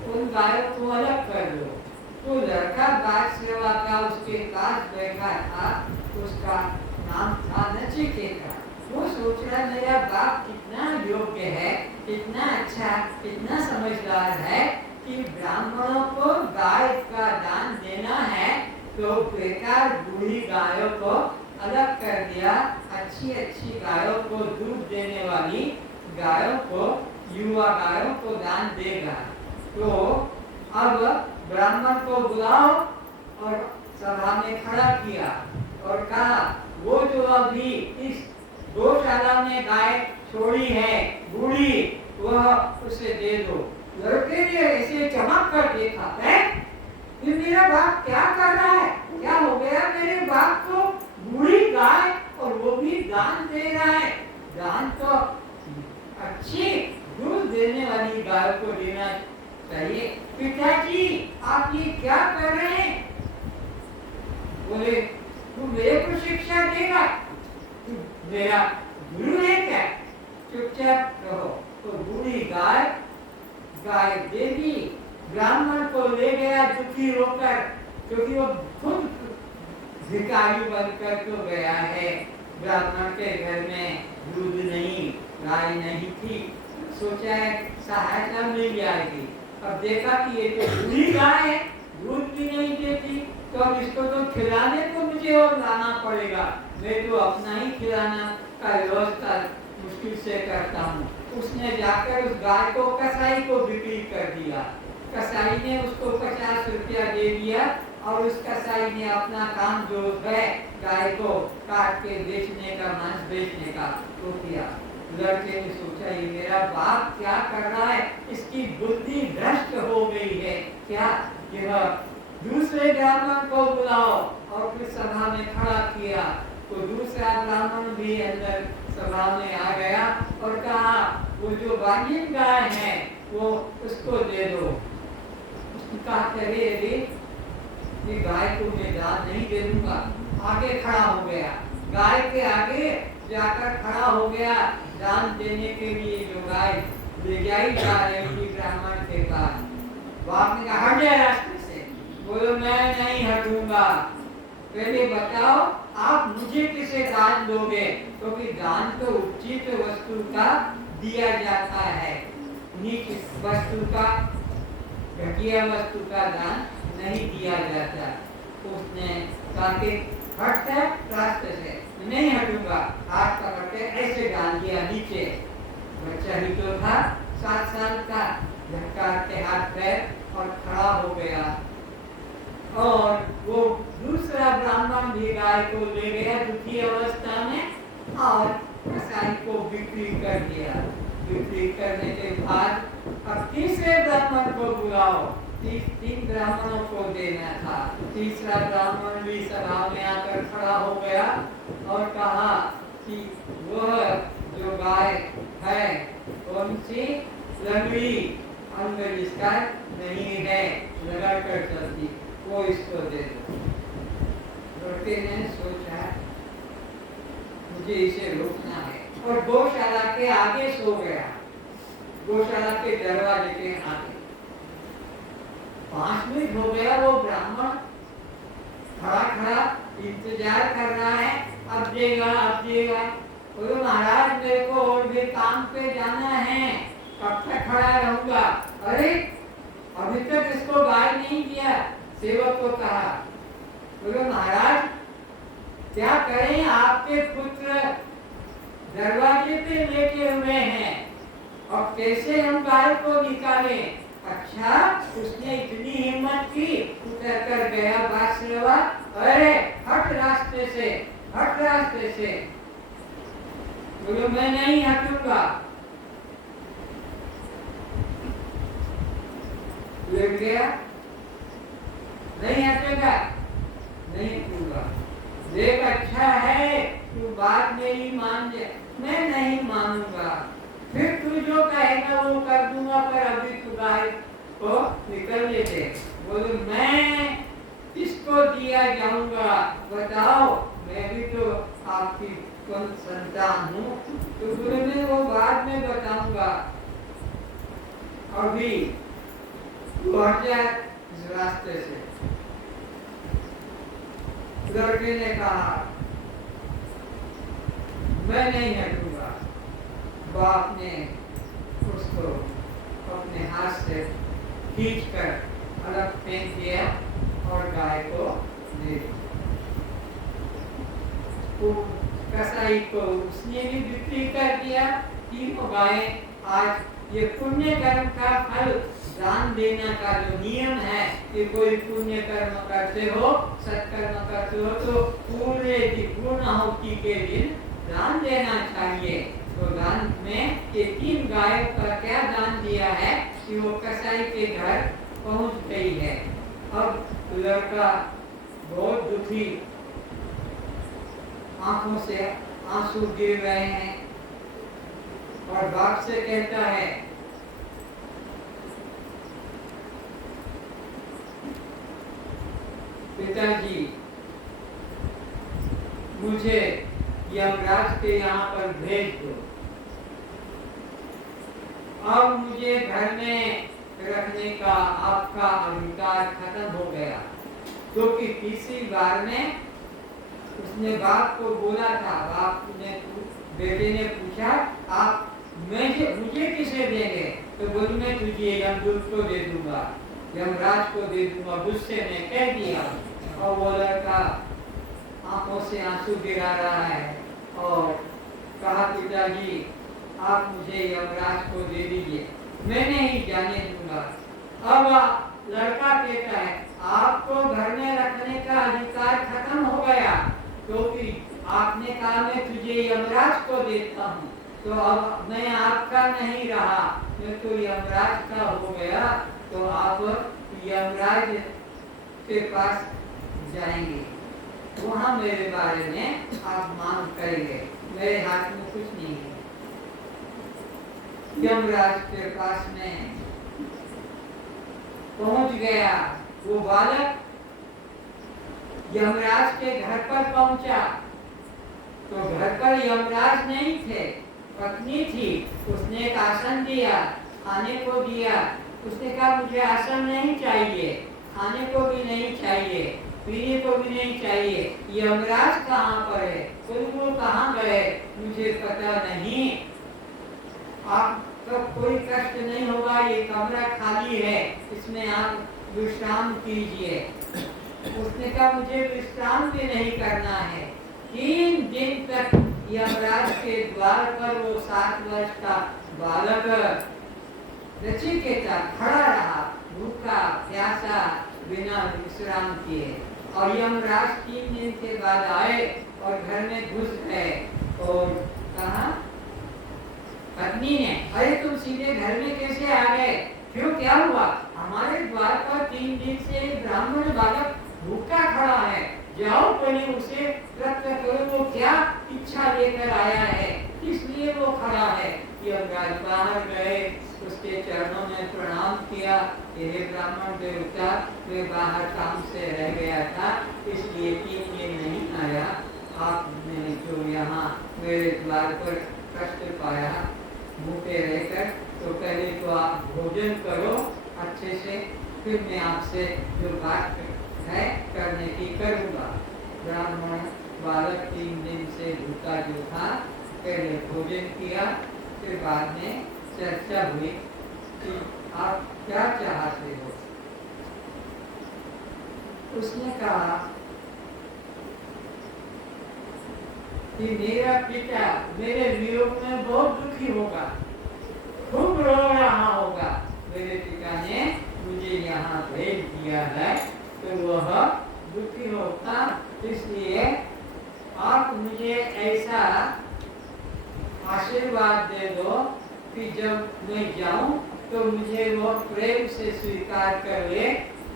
उन गायों को अलग कर दो। तो लड़का गाय सेवा का उसके पास बैठा था, उसका नाम था नचिकेता। वो सोच रहा मेरा बाप कितना योग्य है, कितना अच्छा, कितना समझदार है कि ब्राह्मणों को गाय का दान देना है, तो बेकार बूढ़ी गायों को अलग कर दिया। अच्छी गायों को, दूध देने वाली गायों को, युवा गायों को दान देगा। तो अब ब्राह्मण को बुलाओ और सभा में खड़ा किया और कहा, वो जो अभी इस गौशाला में गाय छोड़ी है, बूढ़ी, वह उसे दे दो। लड़के ने ऐसे चमक कर देखा, है ये मेरा बाप क्या कर रहा है? क्या हो गया मेरे बाप को? बूढ़ी गाय और वो भी दान दे रहा है। दान तो अच्छी दूध देने वाली गाय को देना चाहिए। पिताजी, आप ये क्या कर रहे हैं? बोले तू मेरे को शिक्षा देगा, तू मेरा गुरु है क्या, चुपचाप रहो। तो बूढ़ी गाय गाय देवी ब्राह्मण को ले गया दुखी होकर, क्योंकि वो खुद भिखारी बनकर तो गया है। ब्राह्मण के घर में दूध नहीं, गाय नहीं थी, सोचा है सहायता मिल जाएगी। अब देखा कि ये तो बूढ़ी गाय है, दूध भी नहीं देती, तो अब इसको तो खिलाने को मुझे और लाना पड़ेगा, मैं तो अपना ही खिलाना का व्यवस्था मुश्किल से करता हूँ। उसने जाकर उस गाय को कसाई को बिक्री कर दिया। कसाई ने उसको 50 रुपया दे दिया और उस कसाई ने अपना काम जो है गाय को काट के बेचने का, मांस बेचने का तो किया। लड़के ने सोचा ये मेरा बाप क्या कर रहा है, इसकी बुद्धि भ्रष्ट हो गई है क्या। यह दूसरे ब्राह्मण को बुलाओ और फिर सभा में खड़ा किया। तो दूसरा ब्राह्मण भी अंदर सभा में आ गया और कहा वो जो वागिन गाय है वो उसको दे दो। उसने कहा अरे ये गाय को मैं दान नहीं दे दूंगा। आगे खड़ा हो गया, गाय के आगे जाकर खड़ा हो गया दान देने के लिए। जो गाय ले जाई जा रही थी ब्राह्मण के पास, बाप ने कहा हट जाए रास्ते से। बोलो मैं नहीं हटूंगा, पहले बताओ आप मुझे किसे दान दोगे, क्योंकि दान तो उचित वस्तु का दिया जाता है, नीच वस्तु का, घटिया वस्तु का दान नहीं दिया जाता। तो उसने कहा कि हटता रास्ते से, नहीं हटूंगा। हाथ पकड़ के ऐसे डाल दिया नीचे। बच्चा ही तो था 7 साल का, झटका के हाथ पैर और खड़ा हो गया। और वो दूसरा ब्राह्मण भी गाय को ले गया दुखी अवस्था में और कसाई को बिक्री कर दिया। बिक्री करने के बाद अब तीसरे ब्राह्मण को बुलाओ। 3 ब्राह्मणों को देना था। तीसरा ब्राह्मण भी सभा में आकर खड़ा हो गया और कहा कि वह जो गाय है कौन सी, लंगड़ी, अंग जिसका नहीं है, लगा कर चलती, वो इसको दे दो। लड़के ने सोचा मुझे इसे रोकना है और गौशाला के आगे सो गया, गौशाला के दरवाजे के आगे। 5 मिनट हो गया, वो ब्राह्मण खड़ा खड़ा इंतजार कर रहा है, अब देगा अब देगा। बोलो महाराज मेरे को और भी काम पे जाना है, कब तक खड़ा रहूंगा। अरे अभी तक इसको गाय नहीं दिया। सेवक को कहा, बोलो महाराज क्या करें, आपके पुत्र दरवाजे पे लेटे हुए हैं और कैसे हम गाय को निकालें। अच्छा उसने इतनी हिम्मत की, उतर कर गया बासरवा, अरे हट रास्ते से, हट रास्ते से। बोलो मैं नहीं हटूंगा। लेट गया, नहीं हटेगा, नहीं हटूंगा। देख अच्छा है तू बात मेरी मान ले, मैं नहीं मानूंगा, फिर तू जो कहेगा वो कर दूंगा, पर अभी तू गाय को निकल ले दे। बोलो मैं किसको दिया जाऊंगा बताओ, मैं भी तो आपकी कौन संतान हूँ। तो बोले मैं वो बाद में बताऊंगा, अभी तू हट जा इस रास्ते से। लड़के ने कहा मैं नहीं हटूंगा। बाप ने उसको अपने हाथ से खींचकर अलग फेंक दिया और गाय को दे दिया। कसाई को उसने भी बिक्री कर दिया। 3 गायें। आज ये पुण्य कर्म का फल, दान देना का जो नियम है कि कोई पुण्य कर्म करते हो, सत्कर्म करते हो तो पूर्णाहुति के दिन दान देना चाहिए। तो दान में ये 3 गायों का क्या दान दिया है कि वो कसाई के घर पहुंच गई है। अब लड़का बहुत दुखी, आंखों से आंसू गिर रहे हैं और बाप से कहता है पिताजी मुझे यमराज के यहाँ पर भेज दो। अब मुझे घर में रखने का आपका अधिकार खत्म हो गया, क्योंकि तीसरी बार में उसने बाप को बोला था। बाप ने बेटे ने पूछा, आप मुझे किसे देंगे? तो बोली मैं तुझे यमदूत को दे दूंगा, यमराज को दे दूंगा। गुस्से में कह दिया और वो लड़का आंखों से आंसू गिरा रहा है और कहा, पिताजी आप मुझे यमराज को दे दीजिए, मैं नहीं जाने दूंगा। अब लड़का कहता है, आपको घर में रखने का अधिकार खत्म हो गया, क्योंकि आपने कहा मैं तुझे यमराज को देता हूँ, तो अब मैं आपका नहीं रहा, मैं तो यमराज का हो गया। तो आप यमराज के पास जाएंगे, वहाँ मेरे बारे में आप मांग करेंगे, मेरे हाथ में कुछ नहीं है। यमराज के पास में पहुंच गया वो बालक, यमराज के घर पर पहुंचा तो घर पर यमराज नहीं थे, पत्नी थी। उसने एक आसन दिया, खाने को दिया। उसने कहा मुझे आसन नहीं चाहिए, खाने को भी नहीं चाहिए, पीने को भी नहीं चाहिए। यमराज कहाँ पर है? वो कहाँ गए मुझे पता नहीं। आपका कोई कष्ट नहीं होगा, ये कमरा खाली है, इसमें आप विश्राम कीजिए। उसने कहा मुझे विश्राम भी नहीं करना है। 3 दिन तक यमराज के द्वार पर वो 7 वर्ष का बालक नचिकेता खड़ा रहा, भूखा प्यासा, बिना विश्राम किए। और यमराज 3 दिन के बाद आए और घर में घुस गए और कहा, पत्नी ने, अरे तुम सीधे घर में कैसे आ गए? क्यों, क्या हुआ? हमारे द्वार पर 3 दिन से ब्राह्मण बालक भूखा खड़ा है, जाओ पहले उसे रक्त करो, वो क्या इच्छा लेकर आया है, इसलिए वो खड़ा है। यमराज बाहर गए, उसके चरणों में प्रणाम किया, हे ब्राह्मण देवता, मैं बाहर काम से रह गया था, इसलिए 3 दिन नहीं आया। आपने जो यहाँ मेरे द्वार पर कष्ट पाया भूखे रहकर, तो पहले तो आप भोजन करो अच्छे से, फिर मैं आपसे जो बात है करने की करूँगा। ब्राह्मण बालक 3 दिन से भूखा जो था, पहले भोजन किया, फिर बाद में चर्चा हुई कि आप क्या चाहते हो। उसने कहा कि मेरा पिता मेरे वियोग में बहुत दुखी होगा, खूब रो रहा होगा। मेरे पिता ने मुझे यहाँ भेज दिया है, तो वह दुखी होगा, इसलिए आप मुझे ऐसा आशीर्वाद दे दो कि जब मैं जाऊं तो मुझे वो प्रेम से स्वीकार कर ले,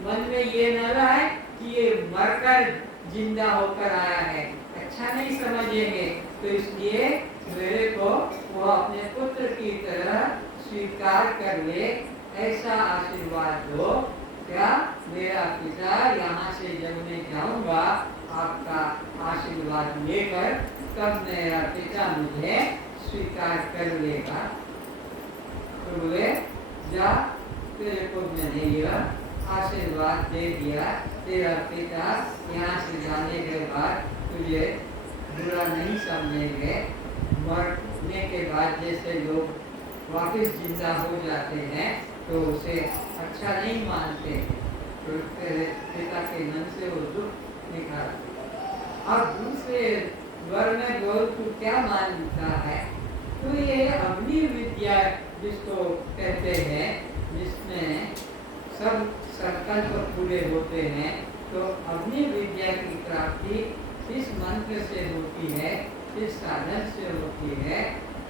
मन में ये न रहे कि ये मरकर जिंदा होकर आया है, अच्छा नहीं समझेंगे। तो इसलिए मेरे को वो अपने पुत्र की तरह स्वीकार कर ले, ऐसा आशीर्वाद दो। क्या मेरा पिता यहाँ से जब मैं जाऊंगा आपका आशीर्वाद लेकर, तब मेरा पिता मुझे स्वीकार कर लेगा। तो बोले, जा, तेरे को मैंने यह आशीर्वाद दे दिया, तेरा पिता यहाँ से जाने के बाद तुझे बुरा नहीं समझेंगे। मरने के बाद जैसे लोग वापस जिंदा हो जाते हैं तो उसे अच्छा नहीं मानते, तो तेरे पिता के मन से वो दुख निकालते। अब दूसरे वर में गौर को क्या मानता है? तो ये अग्नि विद्या जिसको कहते हैं, जिसमें सब संकल्प पूरे होते हैं, तो अग्नि विद्या की प्राप्ति इस मंत्र से होती है, इस साधन से होती है।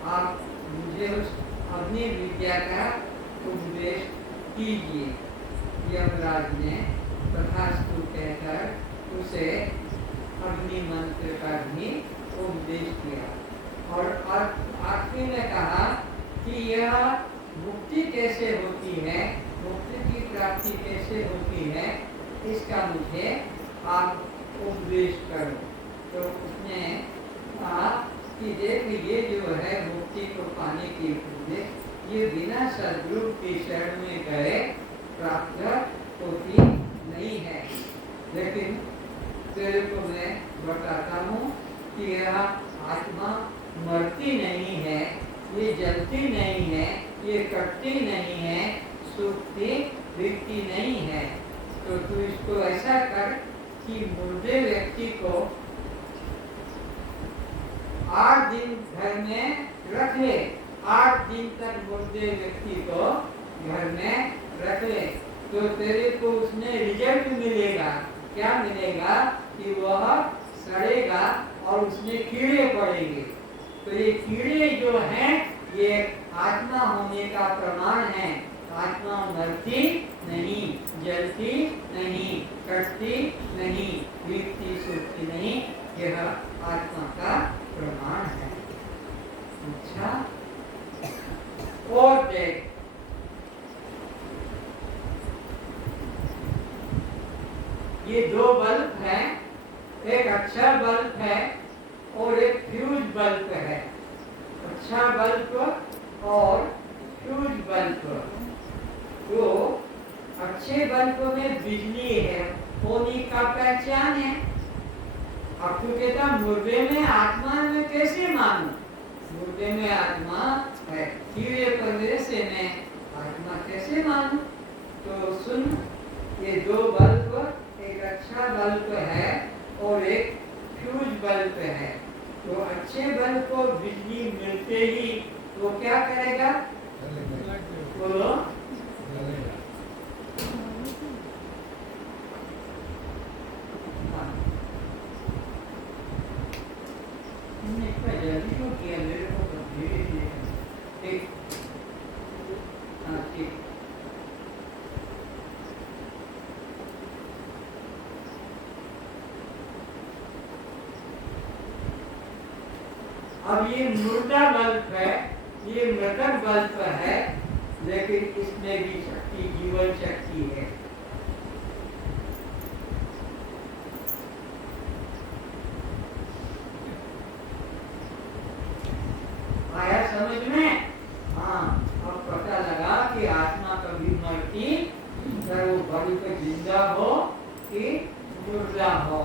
आप मुझे उस अग्नि विद्या का उपदेश कीजिए। यमराज ने तथास्तु कहकर उसे अग्नि मंत्र का भी उपदेश किया और आखिरी में कहा कि यह मुक्ति कैसे होती है, मुक्ति की प्राप्ति कैसे होती है, इसका मुझे आप उपदेश करो। तो उसने कहा कि देख ये जो है मुक्ति को पाने के लिए ये बिना सद्रूप की शरण में गए प्राप्त होती नहीं है। लेकिन तेरे को मैं बताता हूँ कि यह आत्मा मरती नहीं है, ये जलती नहीं है, ये कटती नहीं है, सूखती बिकती नहीं है। तो तू इसको ऐसा कर कि मुर्दे व्यक्ति को 8 दिन घर में रख ले, 8 दिन तक मुर्दे व्यक्ति को घर में रख ले, तो तेरे को उसमें रिजल्ट मिलेगा। क्या मिलेगा कि वह सड़ेगा और उसमें कीड़े पड़ेंगे। तो ये कीड़े जो हैं ये आत्मा होने का प्रमाण है। आत्मा मरती नहीं, जलती नहीं, कटती नहीं, बीतती सूखती नहीं, यह आत्मा का प्रमाण है। अच्छा, और देख ये 2 बल्ब हैं, एक अच्छा बल्ब है और एक फ्यूज बल्ब है। अच्छा बल्ब और फ्यूज बल्ब। तो अच्छे बल्ब में बिजली है, होने का पहचान है। अब तू कहता मुर्दे में आत्मा में कैसे मानूं? मुर्दे में आत्मा है, कीड़े पंजरे से मैं आत्मा कैसे मानूं? तो सुन, ये 2 बल्ब, एक अच्छा बल्ब है और एक फ्यूज बल्ब है। तो अच्छे बल्ब को बिजली मिलते ही वो क्या करेगा? बोलो। तुमने इतना जल्दी क्यों किया? मेरे को तो धीरे-धीरे। ठीक, हाँ ठीक। अब ये मुर्दा बल्ब है, ये मृतक बल्ब है, लेकिन इसमें भी शक्ति, जीवन शक्ति है। आया समझ में? हाँ, अब पता लगा कि आत्मा कभी मरती, चाहे वो बल्ब जिंदा हो कि मुर्दा हो,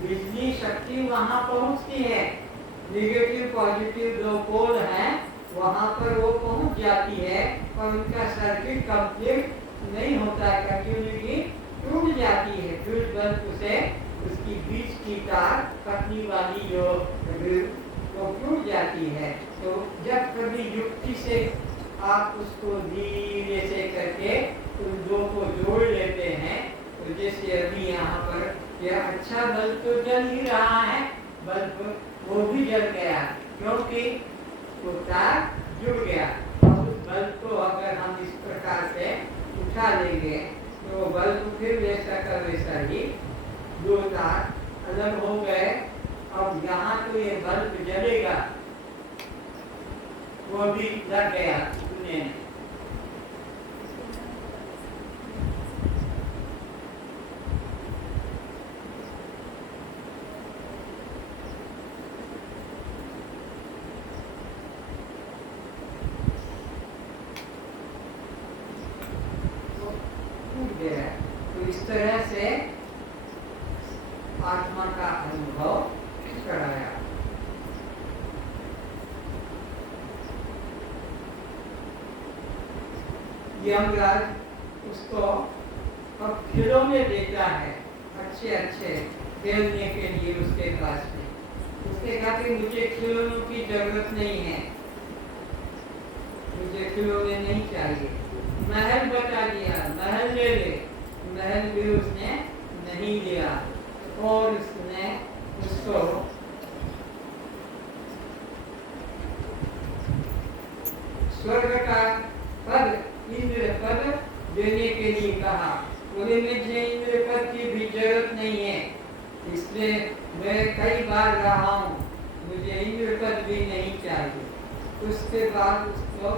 बिजली शक्ति वहां पहुंचती है। निगेटिव पॉजिटिव 2 पोल हैं, वहां पर वो पहुंच जाती है और उनका सर्किट कंप्लीट नहीं होता है, कंटिन्यूटी टूट जाती है। फ्यूज बल्ब से उसकी बीच की तार, पतली वाली जो वो टूट जाती है। तो जब कभी युक्ति से आप उसको धीरे से करके उन 2 को जोड़ लेते हैं, तो जैसे अभी यहाँ पर यह अच्छा बल्ब तो जल ही रहा है, बल्ब वो भी जल गया क्योंकि वो तार जुड़ गया। अब उस बल्ब को अगर हम इस प्रकार से उठा लेंगे तो बल्ब फिर वैसा का वैसा ही 2 तार अलग हो गए। अब यहाँ तो ये बल्ब जलेगा, वो भी लग गया दुनिया में। तो इस तरह से आत्मा का अनुभव कराया। यमराज उसको अब खिलौने देता है, अच्छे अच्छे खेलने के लिए उसके पास में। उसने कहा कि मुझे खिलौनों की जरूरत नहीं है, मुझे खिलौने नहीं चाहिए। महल बता दिया, महल ले ले, महल भी उसने नहीं लिया और उसने उसको स्वर्ग का पद, इंद्र पद देने के लिए कहा। बोले मुझे इंद्र पद की भी जरूरत नहीं है, इसलिए मैं कई बार रहा हूँ, मुझे इंद्र पद भी नहीं चाहिए। उसके बाद उसको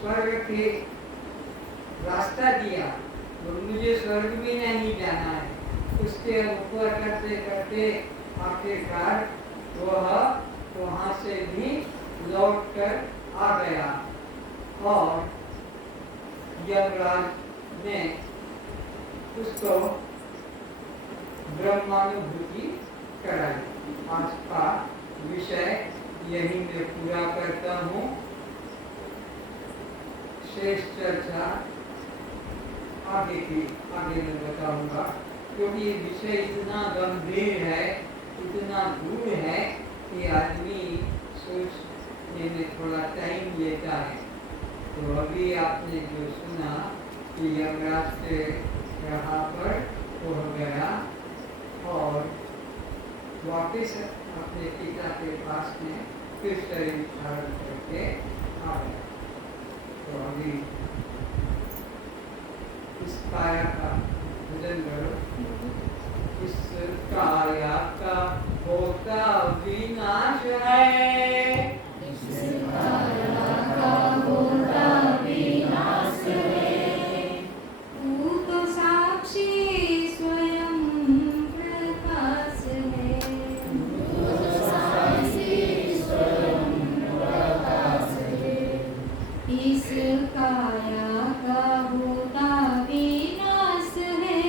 स्वर्ग के रास्ता दिया, तो मुझे स्वर्ग भी नहीं जाना है। उसके ऊपर करते करते आखिरकार वह वहां से भी लौट कर आ गया और यमराज ने उसको ब्रह्मानुभूति कराई। आज का विषय यही मैं पूरा करता हूँ। शेष चर्चा आगे मैं बताऊंगा, क्योंकि ये विषय इतना गंभीर है, इतना दूर है कि आदमी सोचने में थोड़ा टाइम लेता है। तो अभी आपने जो सुना कि यमराज से यहाँ पर हो गया और वापिस अपने पिता के पास में फिर शरीर धारण करके आ गया। तो अभी इस काया का भजन करो। इस काया का होता विनाश है, इस काया का होता विनाश है। तू तो साक्षी स्वयं प्रकाश है, तू तो साक्षी स्वयं प्रकाश है। इस काया का होता विनाश है,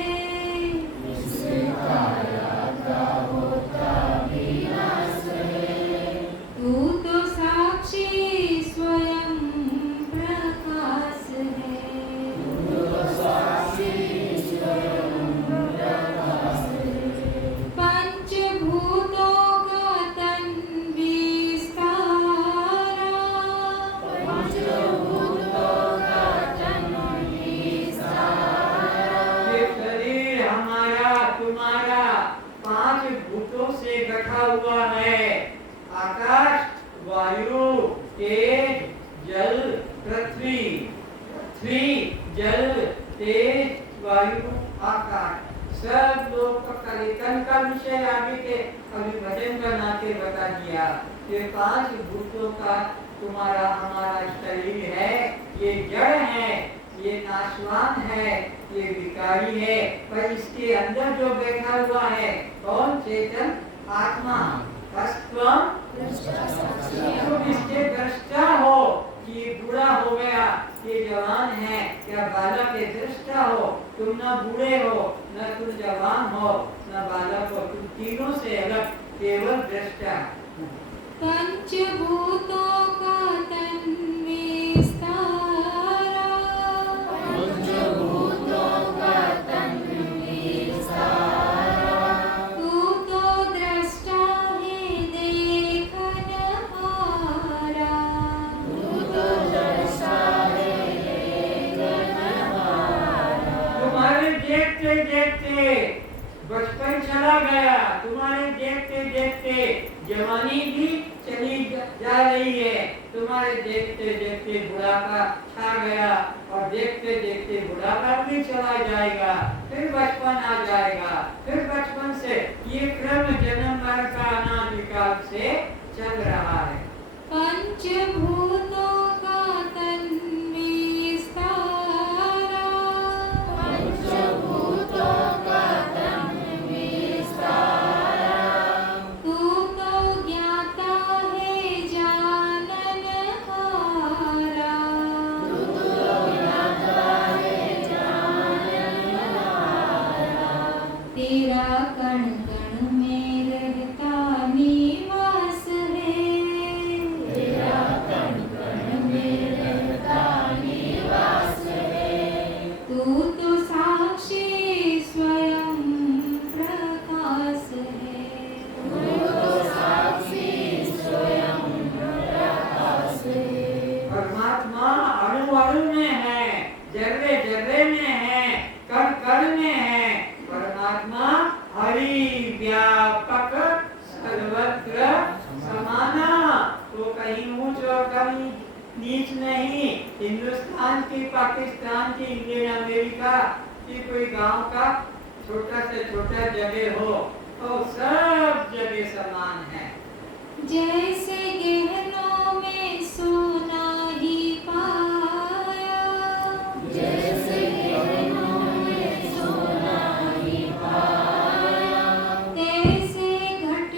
इस काया का होता विनाश है। तू तो साक्षी स्वयं प्रकाश है, तू तो साक्षी स्वयं प्रकाश है। पंचभूतों का तन विस्तारा, पंचभूतों का तन विस्तारा। ये शरीर हमारा तुम्हारा 5 भूतों से गठा हुआ है। आकाश, वायु, तेज, जल, पृथ्वी। पृथ्वी, जल, तेज, वायु, आकाश, सब लोग का कलितन का विषय आगे के अभी भजन बना के बता दिया। ये 5 भूतों का तुम्हारा हमारा शरीर है। ये जड़ है, ये नाशवान है, ये विकारी है, पर इसके अंदर जो बैठा हुआ है कौन? चेतन आत्मा। तुम इसके दृष्टा हो कि ये बूढ़ा हो गया, ये जवान है, या बालक के दृष्टा हो। तुम न बूढ़े हो, न तुम जवान हो, न बालक हो, तुम तीनों से अलग केवल दृष्टा। पंचभूतों का तन विस्तारा, पंचभूतों का तन विस्तारा। तू तो दृष्टा है देखन हारा, तू तो दृष्टा है देखन हारा। तुम्हारे देखते देखते बचपन चला गया, तुम्हारे देखते देखते जवानी भी चली जा रही है, तुम्हारे देखते देखते बुढ़ापा छा गया और देखते देखते बुढ़ापा भी चला जाएगा, फिर बचपन आ जाएगा, फिर बचपन से ये क्रम जन्म मरण का अनादिकाल से चल रहा है। पंचभूतों का तन विस्तारा, पंचभूतों का तन विस्तारा। तू तो ज्ञाता है जानन हारा, तू तो ज्ञाता है जानन हारा। तेरा कण कण में रहता निवास है, तेरा कण कण में रहता निवास है। तू तो साक्षी स्वयं प्रकाश है, तू तो साक्षी स्वयं प्रकाश है। परमात्मा अणु अणु में है, जर्रे जर्रे में है, कण कण में है। परमात्मा हरि व्यापक सर्वत्र समाना, तो कहीं ऊंच और कहीं नीच नहीं। हिंदुस्तान की, पाकिस्तान की, इंडियन अमेरिका की कोई गांव का छोटा से छोटा जगह हो तो सब जगह समान है। जैसे गहनों में सोना ही पाया, जैसे गहनों में सोना ही पाया। तैसे घट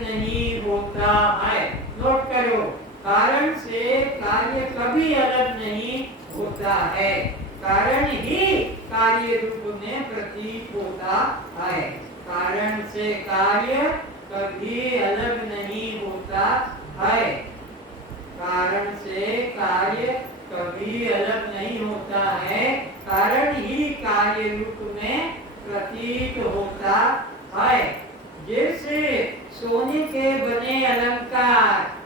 नहीं होता है। नोट करो, कारण से कार्य कभी अलग नहीं होता है, कारण ही कार्य रूप में प्रतीत होता है। कारण से कार्य कभी अलग नहीं होता है, कारण से कार्य कभी अलग नहीं होता है, कारण ही कार्य रूप में प्रतीत होता है। जैसे सोने के बने अलंकार,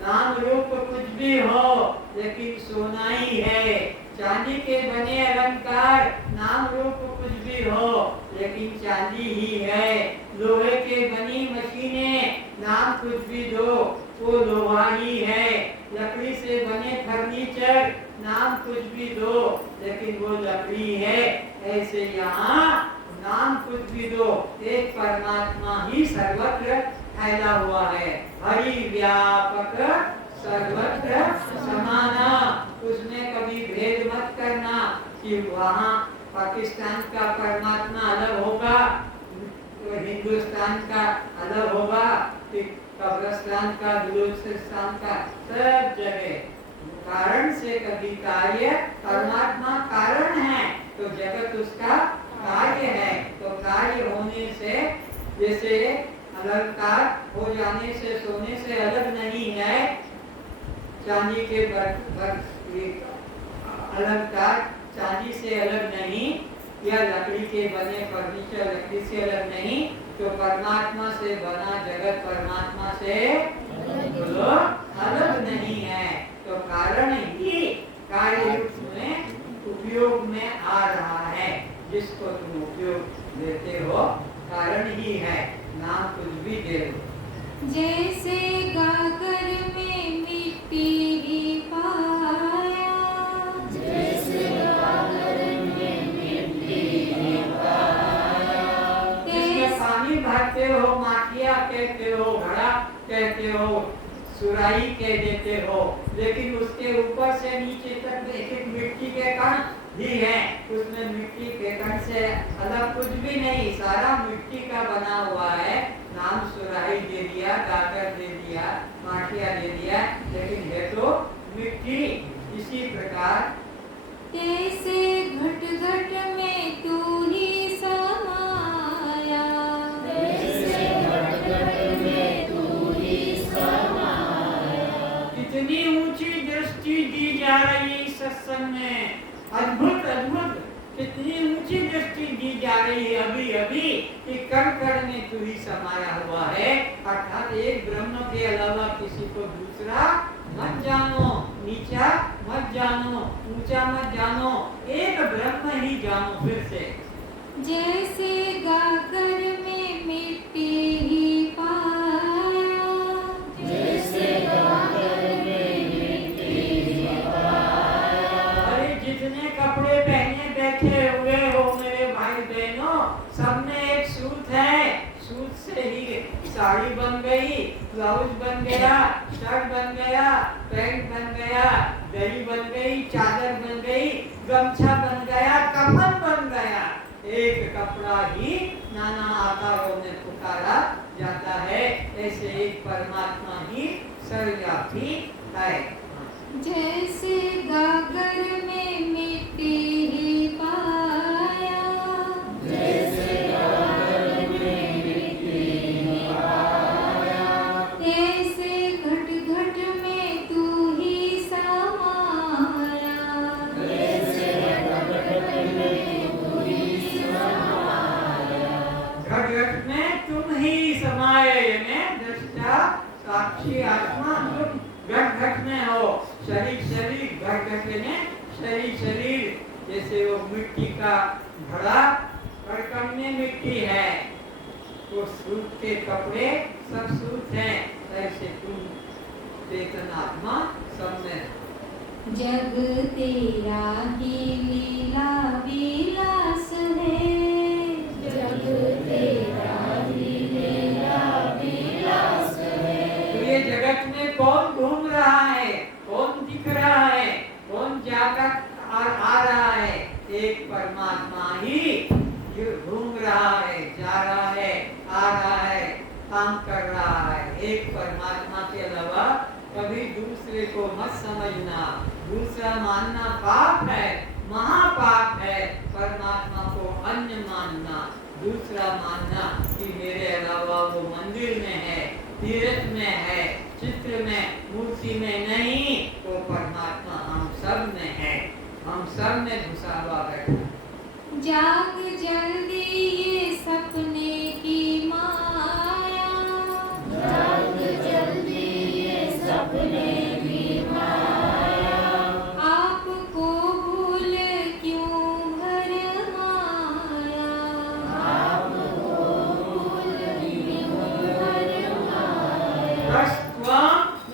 नाम रूप कुछ भी हो लेकिन सोना ही है। चांदी के बने अलंकार, नाम रूप कुछ भी हो लेकिन चांदी ही है। लोहे के बनी मशीनें, नाम कुछ भी दो वो लोहा ही है। लकड़ी से बने फर्नीचर, नाम कुछ भी दो लेकिन वो लकड़ी है। ऐसे यहाँ नाम कुछ भी दो, एक परमात्मा ही सर्वत्र फैला हुआ है। हरि व्यापक सर्वत्र समाना, उसमें कभी भेद मत करना कि वहाँ पाकिस्तान का परमात्मा अलग होगा, हिंदुस्तान का अलग होगा, कब्रिस्तान का, बलूचिस्तान का, सब जगह कारण से कभी कार्य। परमात्मा कारण है तो जगत उसका कार्य है। तो कार्य होने से, जैसे अलंकार हो जाने से सोने से अलग नहीं है, चांदी के अलंकार चांदी से अलग नहीं, या लकड़ी के बने फर्नीचर लकड़ी से अलग नहीं, तो परमात्मा से बना जगत परमात्मा से अलग नहीं है। तो कारण ही कार्य रूप में उपयोग में आ रहा है। जिसको तुम उपयोग देते हो कारण ही है, नाम कुछ भी दे दो। जैसे गागर में मिट्टी ही पाया, जैसे गागर में मिट्टी ही पाया, इसमें पानी भरते हो, माटिया कहते हो, घड़ा कहते हो, सुराही कह देते हो, लेकिन उसके ऊपर से नीचे तक एक एक मिट्टी के कण भी है। उसमें मिट्टी के कण से अलग कुछ भी नहीं, सारा मिट्टी का बना हुआ है। नाम सुराही दे दिया, गागर दे दिया, माटिया दे दिया, लेकिन है तो मिट्टी। इसी प्रकार जैसे घट घट में तू ही समाया, जैसे घट घट में तू ही समाया। कितनी ऊंची दृष्टि दी जा रही है सत्संग में, अद्भुत अद्भुत कितनी ऊंची दृष्टि दी जा रही है अभी अभी, कि कण कण में तू ही समाया हुआ है। अर्थात एक ब्रह्म के अलावा किसी को दूसरा मत जानो, नीचा मत जानो, ऊंचा मत जानो, एक ब्रह्म ही जानो। फिर से जैसे गागर में मिट्टी ही पाया, जैसे गागर में मिट्टी ही पाया। अरे जितने कपड़े पहने बैठे हुए हो मेरे भाई बहनों, सब में एक सूत है। सूत से ही साड़ी बन गई, ब्लाउज बन गया, शर्ट बन गया, पैंट बन गया, दरी बन गई, चादर बन गई, गमछा बन गया, कफन बन गया। एक कपड़ा ही नाना आकारों में पुकारा जाता है। ऐसे एक परमात्मा ही सर्वव्यापी है। जैसे गागर में मिट्टी ही पाया, जैसे गागर में मिट्टी ही पाया, ऐसे घट घट में तू ही समाया, जैसे घट घट में तू ही समाया। घट घट में तुम ही समाये, में दृष्टा साक्षी आत्मा तुम घट घट में हो। शरीर शरीर, घट घट में शरीर शरीर। जैसे वो मिट्टी का घड़ा, कड़कड़ में मिट्टी है, वो सूत के कपड़े सब सूत हैं, ऐसे तुम चेतन आत्मा सब में। जग तेरा ही लीला विलास है, जग तेरा ही लीला विलास है। तो ये जगत में कौन घूम रहा है, कौन दिख रहा है, कौन जाकर आ रहा है? एक परमात्मा ही घूम रहा है, जा रहा है, आ रहा है। काम कर रहा है। एक परमात्मा के अलावा कभी दूसरे को मत समझना, दूसरा मानना पाप है, महापाप है। परमात्मा को अन्य मानना, दूसरा मानना कि मेरे अलावा वो मंदिर में है, तीर्थ में है, चित्र में, मूर्ति में नहीं, वो परमात्मा हम सब में है, हम सब में घुसा हुआ बैठा। जाग जल्दी ये सपने की माया, जाग जल्दी ये सपने की माया, आपको भूल क्यों भर आया, आपको भूल क्यों भर आया।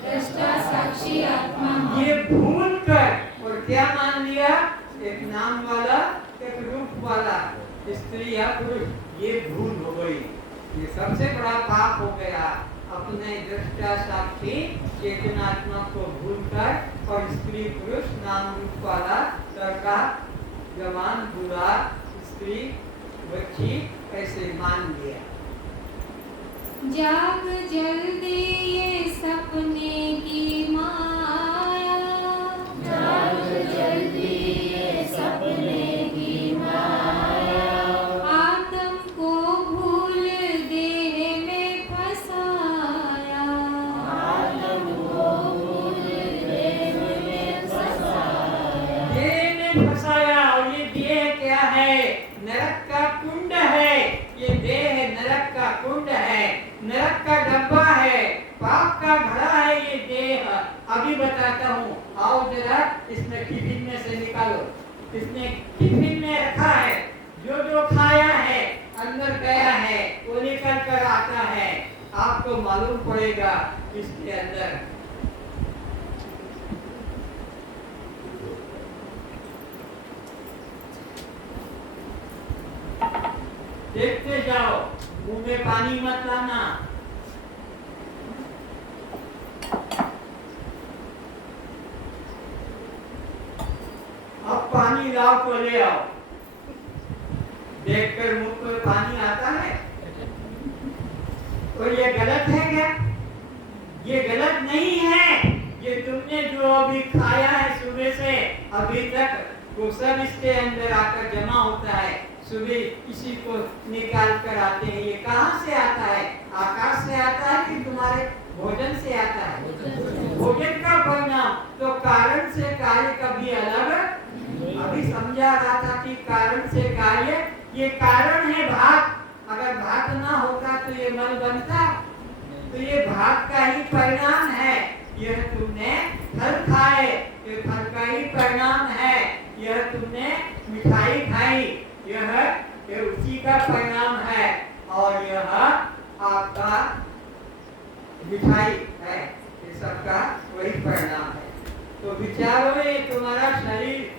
दृष्टा साक्षी आत्मा ये भूल कर और क्या मान लिया, एक नाम वाला एक रूप वाला, स्त्री या पुरुष, ये भूल हो गई। ये सबसे बड़ा पाप हो गया, अपने दृष्टा साक्षी चेतनात्मा को भूलकर और स्त्री पुरुष नाम रूप वाला, लड़का जवान बूढ़ा स्त्री बच्ची ऐसे मान लिया। जाग जल्दी ये सपने की माया, जाग जल्दी ये सपने की माया, आत्म को भूल देह में फसाया, आत्म को भूल देह में फसाया। देह में फंसाया। और ये देह क्या है, नरक का कुंड है। ये देह नरक का कुंड है, नरक का डब्बा है, पाप का घड़ा है ये देह। अभी बताता हूँ, आओ जरा इसमें टिफिन में से निकालो। इसने टिफिन में रखा है, जो जो खाया है अंदर गया है वो निकल कर आता है। आपको मालूम पड़ेगा इसके अंदर देखते जाओ, मुंह में पानी मत लाना। अब पानी लाओ तो ले आओ। देखकर मुंह पर पानी आता है और ये गलत है क्या? ये गलत नहीं है। ये तुमने जो अभी खाया है सुबह से अभी तक, वो सब इसके अंदर आकर जमा होता है। सुबह इसी को निकाल कर आते हैं। ये कहाँ से आता है? आकाश से आता है कि तुम्हारे भोजन से आता है? भोजन का परिणाम। तो कारण से कार्य कभी अलग। अभी समझा रहा था कि कारण से कार्य, ये कारण है भात। अगर भात ना होता तो ये मल बनता, तो ये भात का ही परिणाम है। यह तुमने फल खाए, ये फल का ही परिणाम है। यह तुमने मिठाई खाई, यह उसी का परिणाम है। और यह आपका मिठाई है, ये सबका वही परिणाम है। तो विचारो, ये तुम्हारा शरीर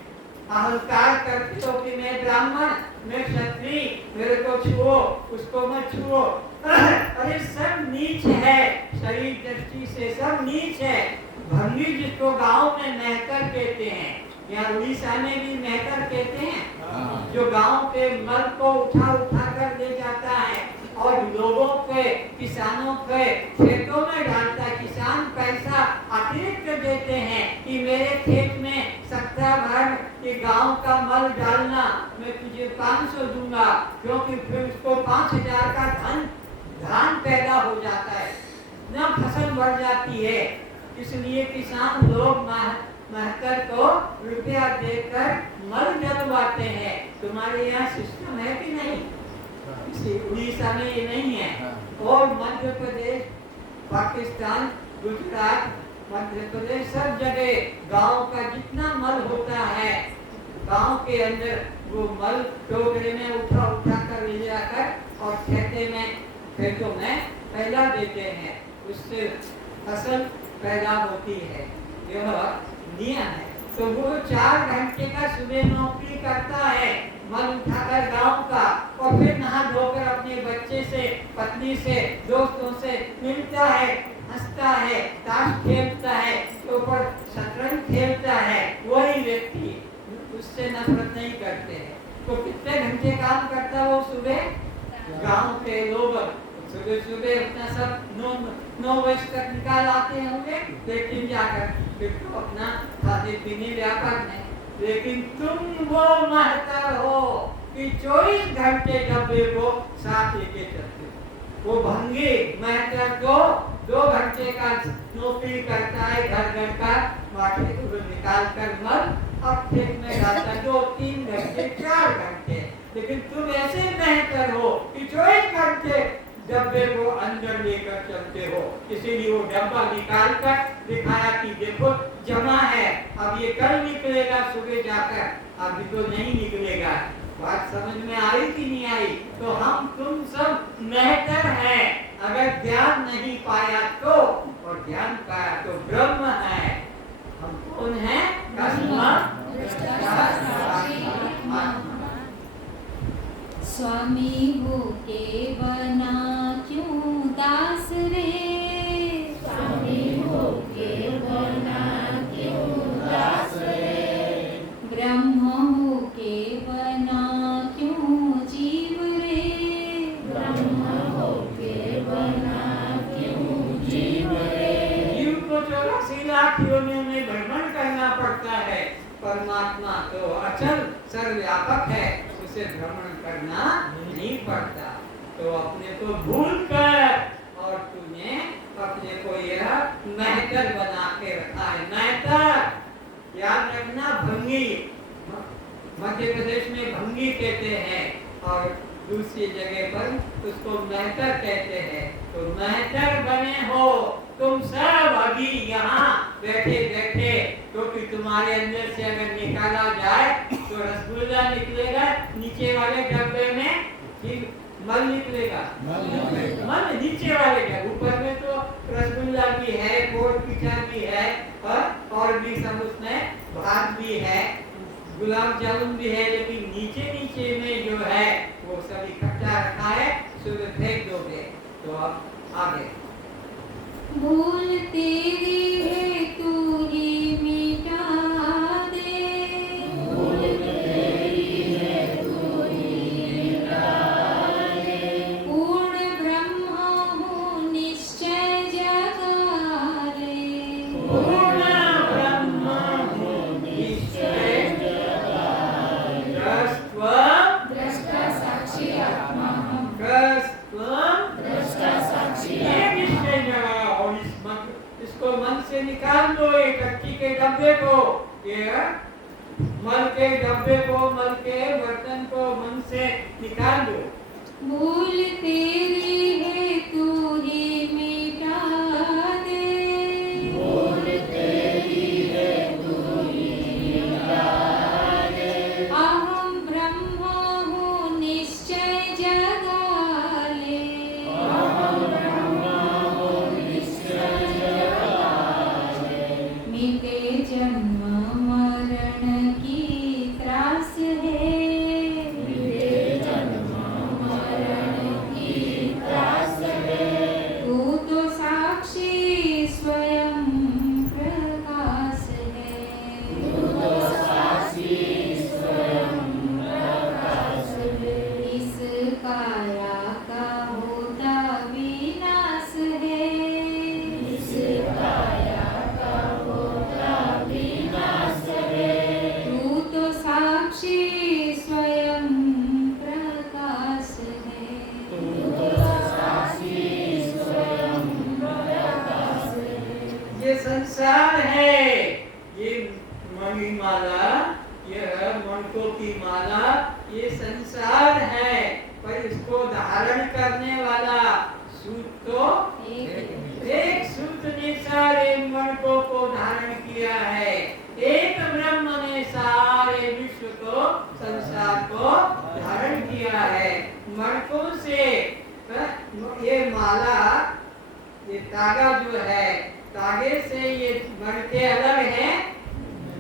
अहंकार करते हो कि मैं ब्राह्मण, मैं क्षत्रिय, मेरे को छुओ, उसको मत छुओ। अरे सब नीच है, शरीर दृष्टि से सब नीच है। भंगी जिसको गांव में मेहकर कहते हैं, यहाँ उड़ीसा में भी मेहकर कहते हैं, जो गांव के मल को उठा उठा कर ले जाता है और लोगों के, किसानों के खेतों में डालता है। किसान पैसा अतिरिक्त देते हैं कि मेरे खेत में सप्ताह भर के गांव का मल डालना, मैं तुझे 500 दूंगा, क्योंकि फिर उसको 5000 का धान पैदा हो जाता है, न फसल बढ़ जाती है। इसलिए किसान लोग महकर को रुपया देकर मल डलवाते हैं। तुम्हारे यहाँ सिस्टम है कि नहीं? उड़ीसा में ये नहीं है। और मध्य प्रदेश, पाकिस्तान, गुजरात, मध्य प्रदेश, सब जगह गांव का जितना मल होता है, गांव के अंदर वो मल टोकरे में उठा उठा कर ले जाकर और खेतों में फैला देते हैं। उससे फसल पैदा होती है। यह नियम है। तो वो 4 घंटे का सुबह नौकरी करता है, मल उठाकर गांव का, और फिर नहा धोकर अपने बच्चे से, पत्नी से, दोस्तों से मिलता है, हंसता है, ताश खेलता है, ऊपर शतरंज खेलता है। वही व्यक्ति उससे नफरत नहीं करते हैं। तो कितने घंटे काम करता है वो सुबह? गांव के लोग सुबह सुबह अपना अपना खाने पीने व्यापार है, लेकिन तुम वो महतर हो कि 24 घंटे डब्बे को साथ लेके चलते हो। वो भंगी महतर को 2 घंटे का नौकरी करता है, घर का माथे को निकाल कर मर अब खेत में जाता 2-3 घंटे 4 घंटे, लेकिन तुम ऐसे महतर हो कि 24 घंटे डब्बे को अंदर लेकर चलते हो। इसीलिए वो डब्बा निकाल कर दिखाया कि देखो जमा है, अब ये कल निकलेगा सुबह जाकर, अभी तो नहीं निकलेगा। बात समझ में आई कि नहीं आई? तो हम तुम सब महतर हैं, अगर ज्ञान नहीं पाया तो, और ज्ञान पाया तो ब्रह्म है। हम कौन हैं? स्वामी हो के बना क्यों दास रे, स्वामी हो के बना क्यों दास रे, ब्रह्म हो के बना क्यों जीव रे, ब्रह्म हो के बना क्यों जीव रे। जीव को 84 लाख योनियों में भ्रमण करना पड़ता है, परमात्मा तो अचल सर्वव्यापक है, उसे भ्रमण करना नहीं पड़ता। तो अपने को भूल कर और तूने अपने को यह महतर बना के रखा है। महतर याद रखना, भंगी मध्य प्रदेश में भंगी कहते हैं और दूसरी जगह पर उसको महतर कहते हैं। तो महतर बने हो तुम सब अभी यहाँ बैठे बैठे, क्योंकि तुम्हारे अंदर से अगर निकाला जाए तो रसगुल्ला निकलेगा, नीचे वाले डब्बे में ठीक मल निकलेगा, मल नीचे वाले का, ऊपर में तो रसगुल्ला भी है, गोल पीठा भी है और भी सब उसमें भात भी है, गुलाब जामुन भी है, लेकिन नीचे नीचे में जो है वो सब इकट्ठा रखा है, सुबह फेंक दोगे। तो अब आगे भूल तेरी है तू ही मिटा दे, भूल तेरी है तू ही मिटा दे, पूर्ण ब्रह्म हूँ निश्चय जगा रे, पूर्ण ब्रह्म हूँ निश्चय दृष्ट्वा दृष्टा साक्षी आत्मा हम, दृष्ट्वा दृष्टा साक्षी ये निश्चय जगा। और इसको मन से निकाल दो, ये कच्ची के डब्बे को, ये मल के डब्बे को, मल के बर्तन को मन से निकाल दो। भूल तेरी है तू ही मिटा दे, भूल तेरी है तू ही मिटा दे, अहम ब्रह्म हूँ निश्चय जगा ले, अहम ब्रह्म हूँ निश्चय जगा ले, मिटे जन्म मरण की त्रास है, मिटे जन्म मरण की त्रास है, तू तो साक्षी स्वयं प्रकाश है, तू तो साक्षी स्वयं प्रकाश है, इस काया का होता विनाश है, इस काया का होता विनाश है, तू तो साक्षी स्वयं प्रकाश है, तू तो साक्षी स्वयं प्रकाश है। ये संसार है, ये मणिमाला, यह मणकों की माला, ये संसार है, पर इसको धारण करने वाला सूत तो एक सूत ने सारे मणकों को धारण किया है, एक ब्रह्म ने सारे विश्व को, संसार को धारण किया है। मणकों से ये माला, ये तागा जो है, तागे से ये मणके अलग हैं।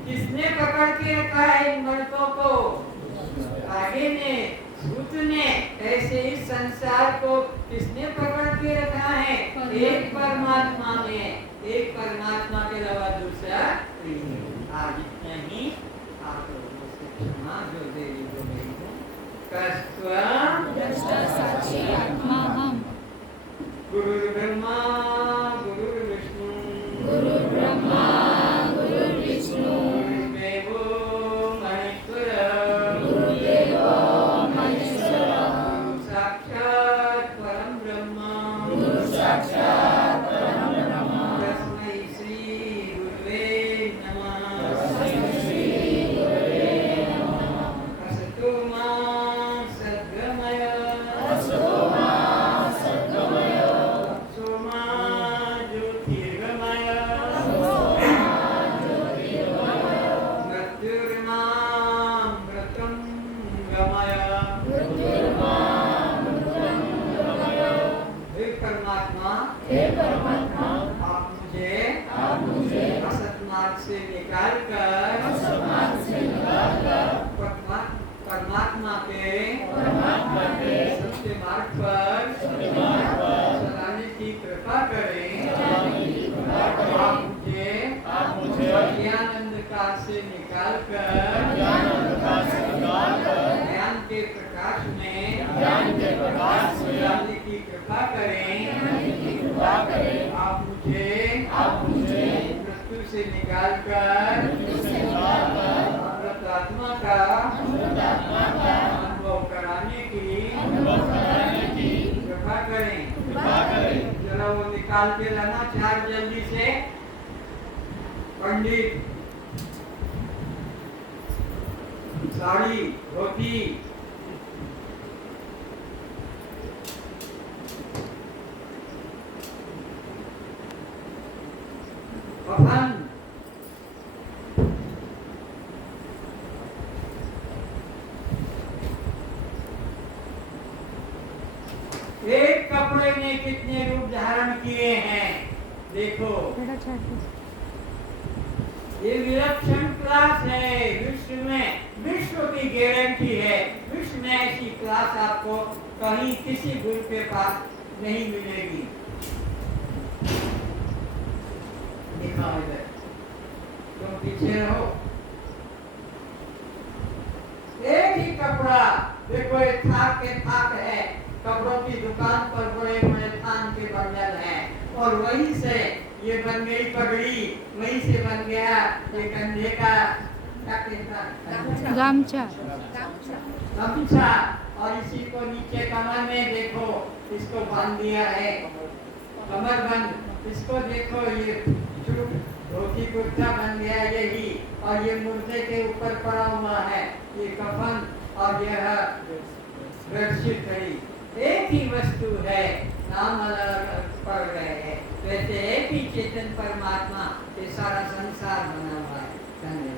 किसने पकड़ के रखा है इन मणकों को? तागे ने, सूत ने। ऐसे इस संसार को किसने पकड़ के रखा है? एक परमात्मा ने। एक परमात्मा के अलावा दूसरा नहीं। आज इतना ही, आप लोगों से क्षमा जो देरी हो गई है। कस्त्वं दृष्टा साक्षी आत्मा हम, गुरुर्ब्रह्मा गुरुर्विष्णु गुरुर्ब्रह्मा गुरुर्विष्णु निकालकर अमृतात्मा का अनुभव कराने की कृपा करें। जरा वो निकाल के लाना चार जल्दी से। पंडित साड़ी धोती कफन एक कपड़े ने कितने रूप धारण किए हैं देखो। ये विलक्षण क्लास है विश्व में, विश्व की गारंटी है। विश्व में ऐसी क्लास आपको कहीं किसी गुरु के पास नहीं मिलेगी। दिखाओ इधर, तुम पीछे रहो। एक ही कपड़ा देखो, ये थाक के थाक है। कपड़ों की दुकान पर बड़े बड़े थान के बंडल हैं और वहीं से ये बन गई पगड़ी, वहीं से बन गया ये कंधे का गामछा। गमछा, और इसी को नीचे कमर में देखो, इसको बांध दिया है कमर बंद। इसको देखो, ये धोती कुर्ता बन गया यही, और ये मुर्दे के ऊपर पड़ा हुआ है ये कफन, और यह बेडशीट खड़ी। एक ही वस्तु है, नाम अलग पड़ रहे हैं। वैसे एक ही चेतन परमात्मा ये सारा संसार बना हुआ है। धन्यवाद।